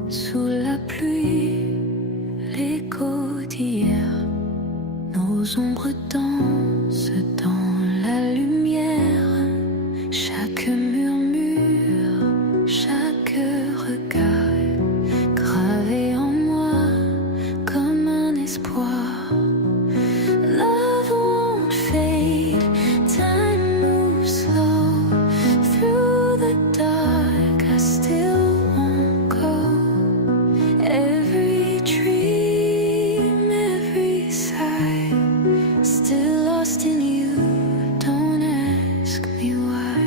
sous la pluie, l'écho d'hier. Nos ombres dansent dans la lumière. Chaque murmure, chaque regard gravé en moi comme un espoir. Love won't fade, time moves slow through the dark. I still won't go. Every dream, every sigh, still lost in you. Don't ask me why.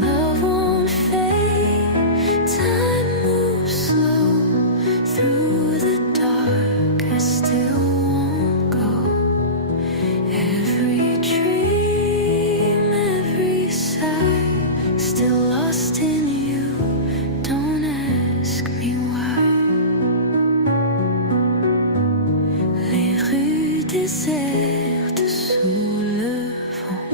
Love won't fade, time moves slow through the dark. I still won't go. Every dream, every sigh, still lost in you. Don't ask me why. Les rues désertes sous le vent,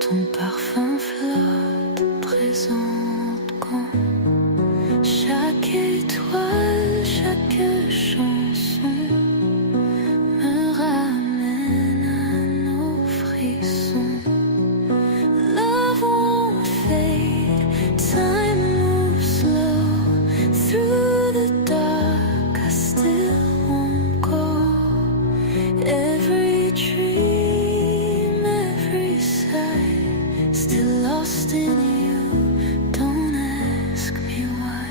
ton parfum flotte, présente quand chaque étoile, chaque chanson me ramène à nos frissons. Love won't fade, time moves slow through the dark. I still won't go. Every dream, every sigh, still lost in you. Don't ask me why.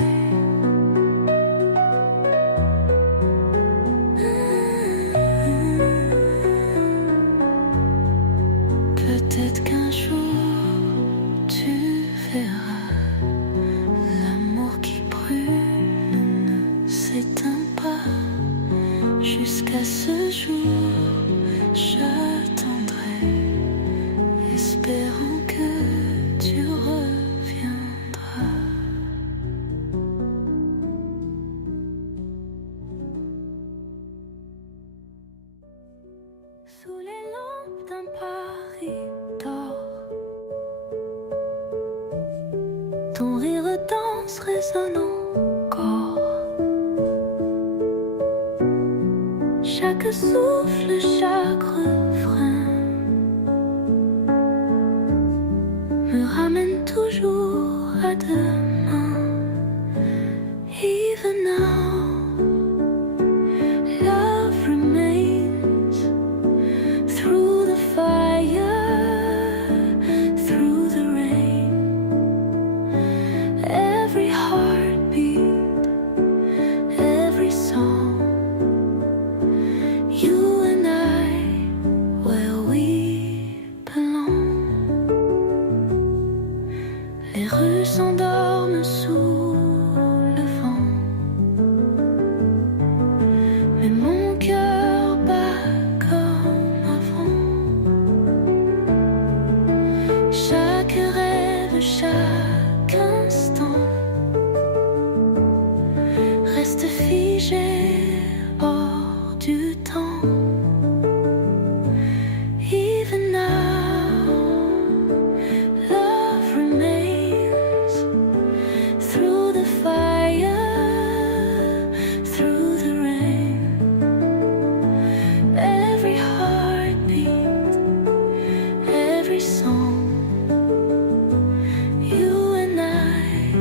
Peut-être qu'un jour tu verras l'amour qui brûle ne s'éteint pas. Jusqu'à ce jour, j'attendrai, espérant que tu reviendras. Sous les lampes d'un Paris d'or, ton rire danse résonne encore. Chaque souffle, chaque refrain me ramène toujours à demain. Even now, love remains through the fire, through the rain. Every heartbeat, every song. You and I, where we belong. Les rues s'endorment sous le vent, mais mon cœur bat comme avant. Chaque rêve, chaque instant reste figé hors du temps. Even now, love remains through the fire, through the rain. Every heartbeat, every song. You and I,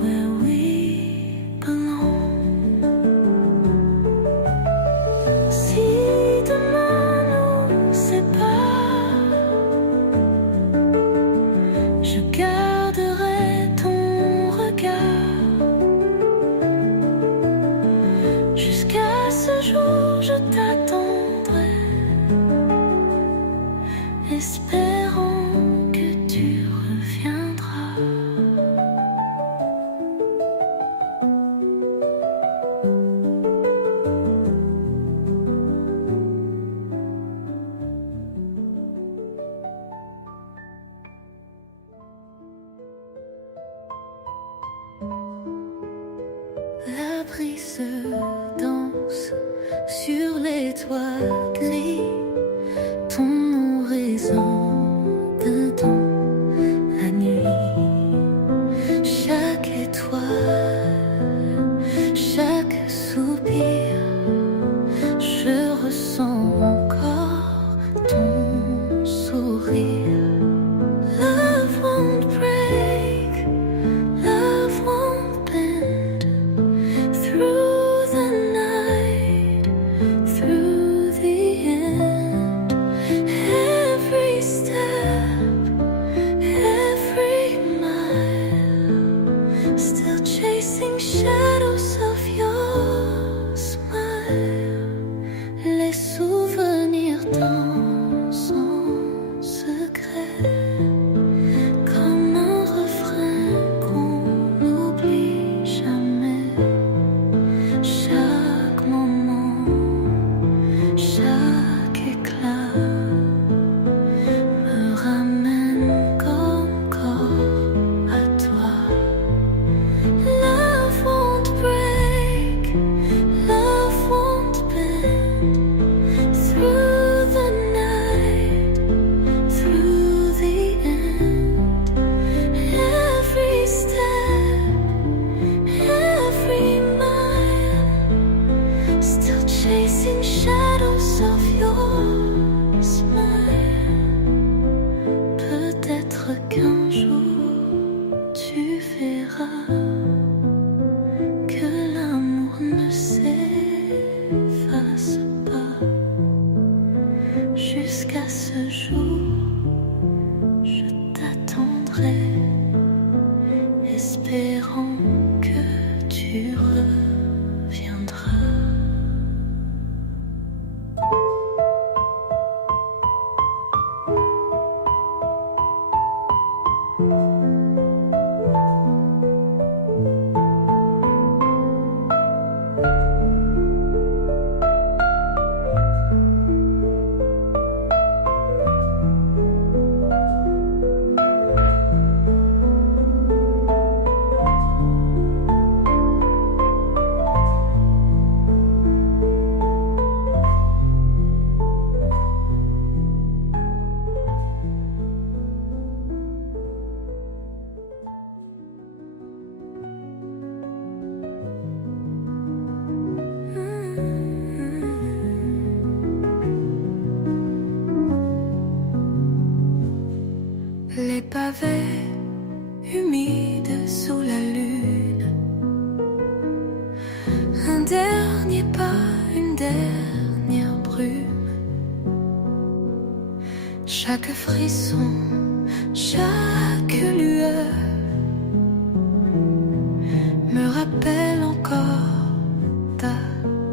where we belong. Si demain nous sépare, je garderai ton regard. Jusqu'à ce jour, je t'attendrai, espérant que tu reviendras. La brise danse sur les toits gris, ton nom résonne dedans la nuit. Chaque étoile les pavés humides sous la lune. Un dernier pas, une dernière brume. Chaque frisson, chaque lueur me rappelle encore ta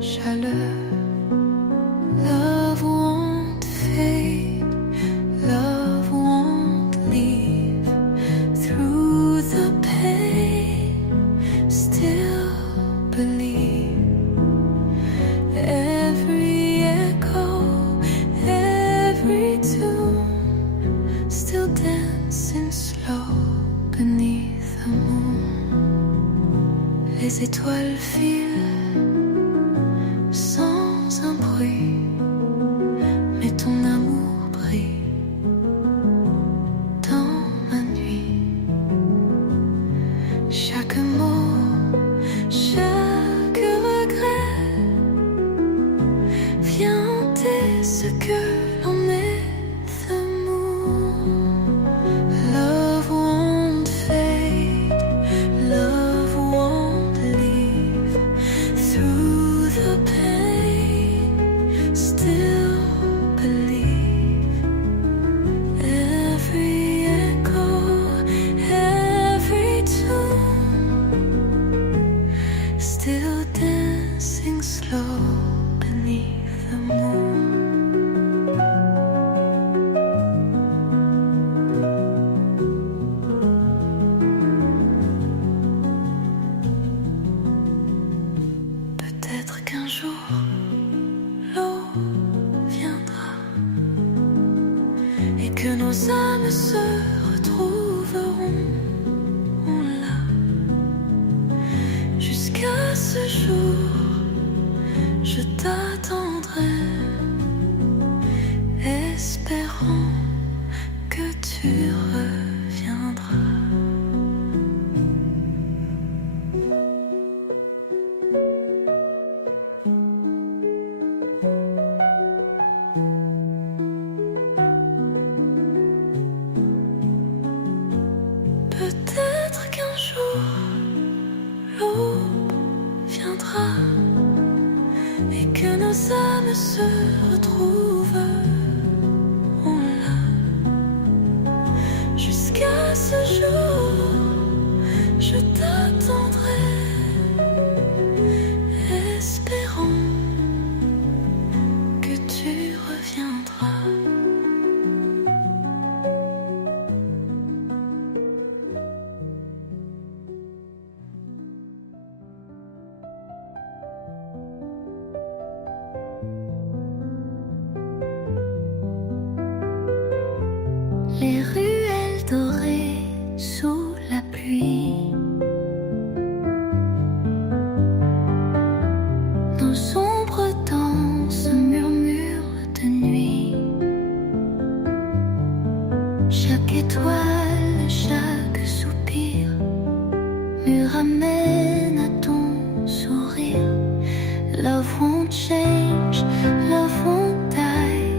chaleur. Love won't fade, love won't leave. Through the pain, still believe. Every echo, every tune, still dancing slow beneath the moon. Les étoiles filent sans un bruit, mais ton amour brille dans ma nuit. Chaque mot, chaque regret vient hanter ce que l'on est de mou. Love won't fade, love won't leave. Through the pain, still believe. Every echo, every tune, still dancing slow beneath the moon. Peut-être qu'un jour l'eau viendra et que nos âmes se retrouveront là. Jusqu'à ce jour, je t'attendrai, espérant que tu reviendras. Peut-être qu'un jour l'aube viendra et que nos âmes se retrouveront là. Jusqu'à ce jour, je t'attendrai, espérant que tu reviendras. Les ruelles dorées sous la pluie, nos ombres dansent, murmurent de nuit. Chaque étoile, chaque soupir me ramène à ton sourire. Love won't change, love won't die.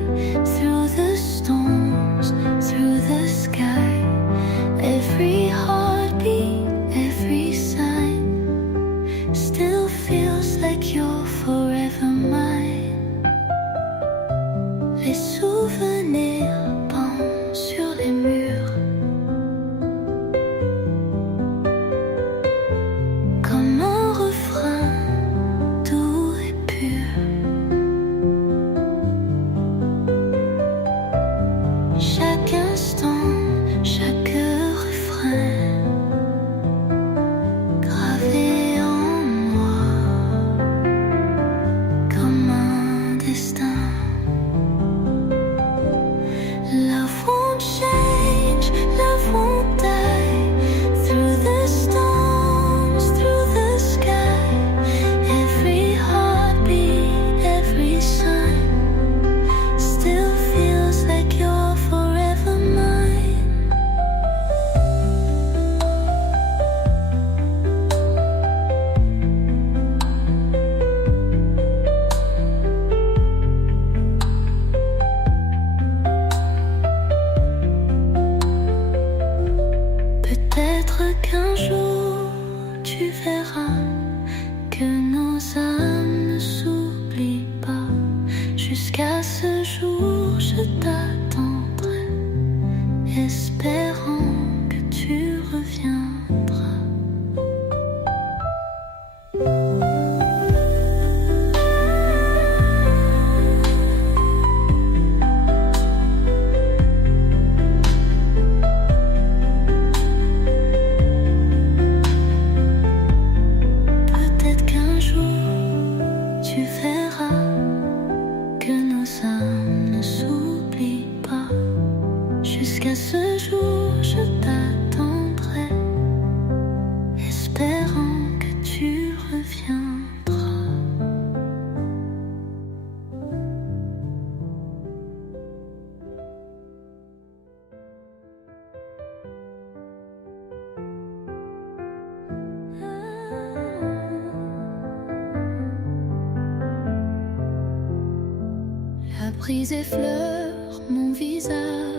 Through the storms, through the sky, every heartbeat, every sign still feels like you're forever mine. Les souvenirs pendent sur les murs, comme un refrain doux et pur. Chaque instant, chaque refrain gravé en moi comme un destin. Love won't change, love won't die. Through the storms, through the sky, every heartbeat, every sign still feels like you're forever Jusqu'à ce jour, je t'attendrai, espérant que tu reviendras. La brise effleure mon visage.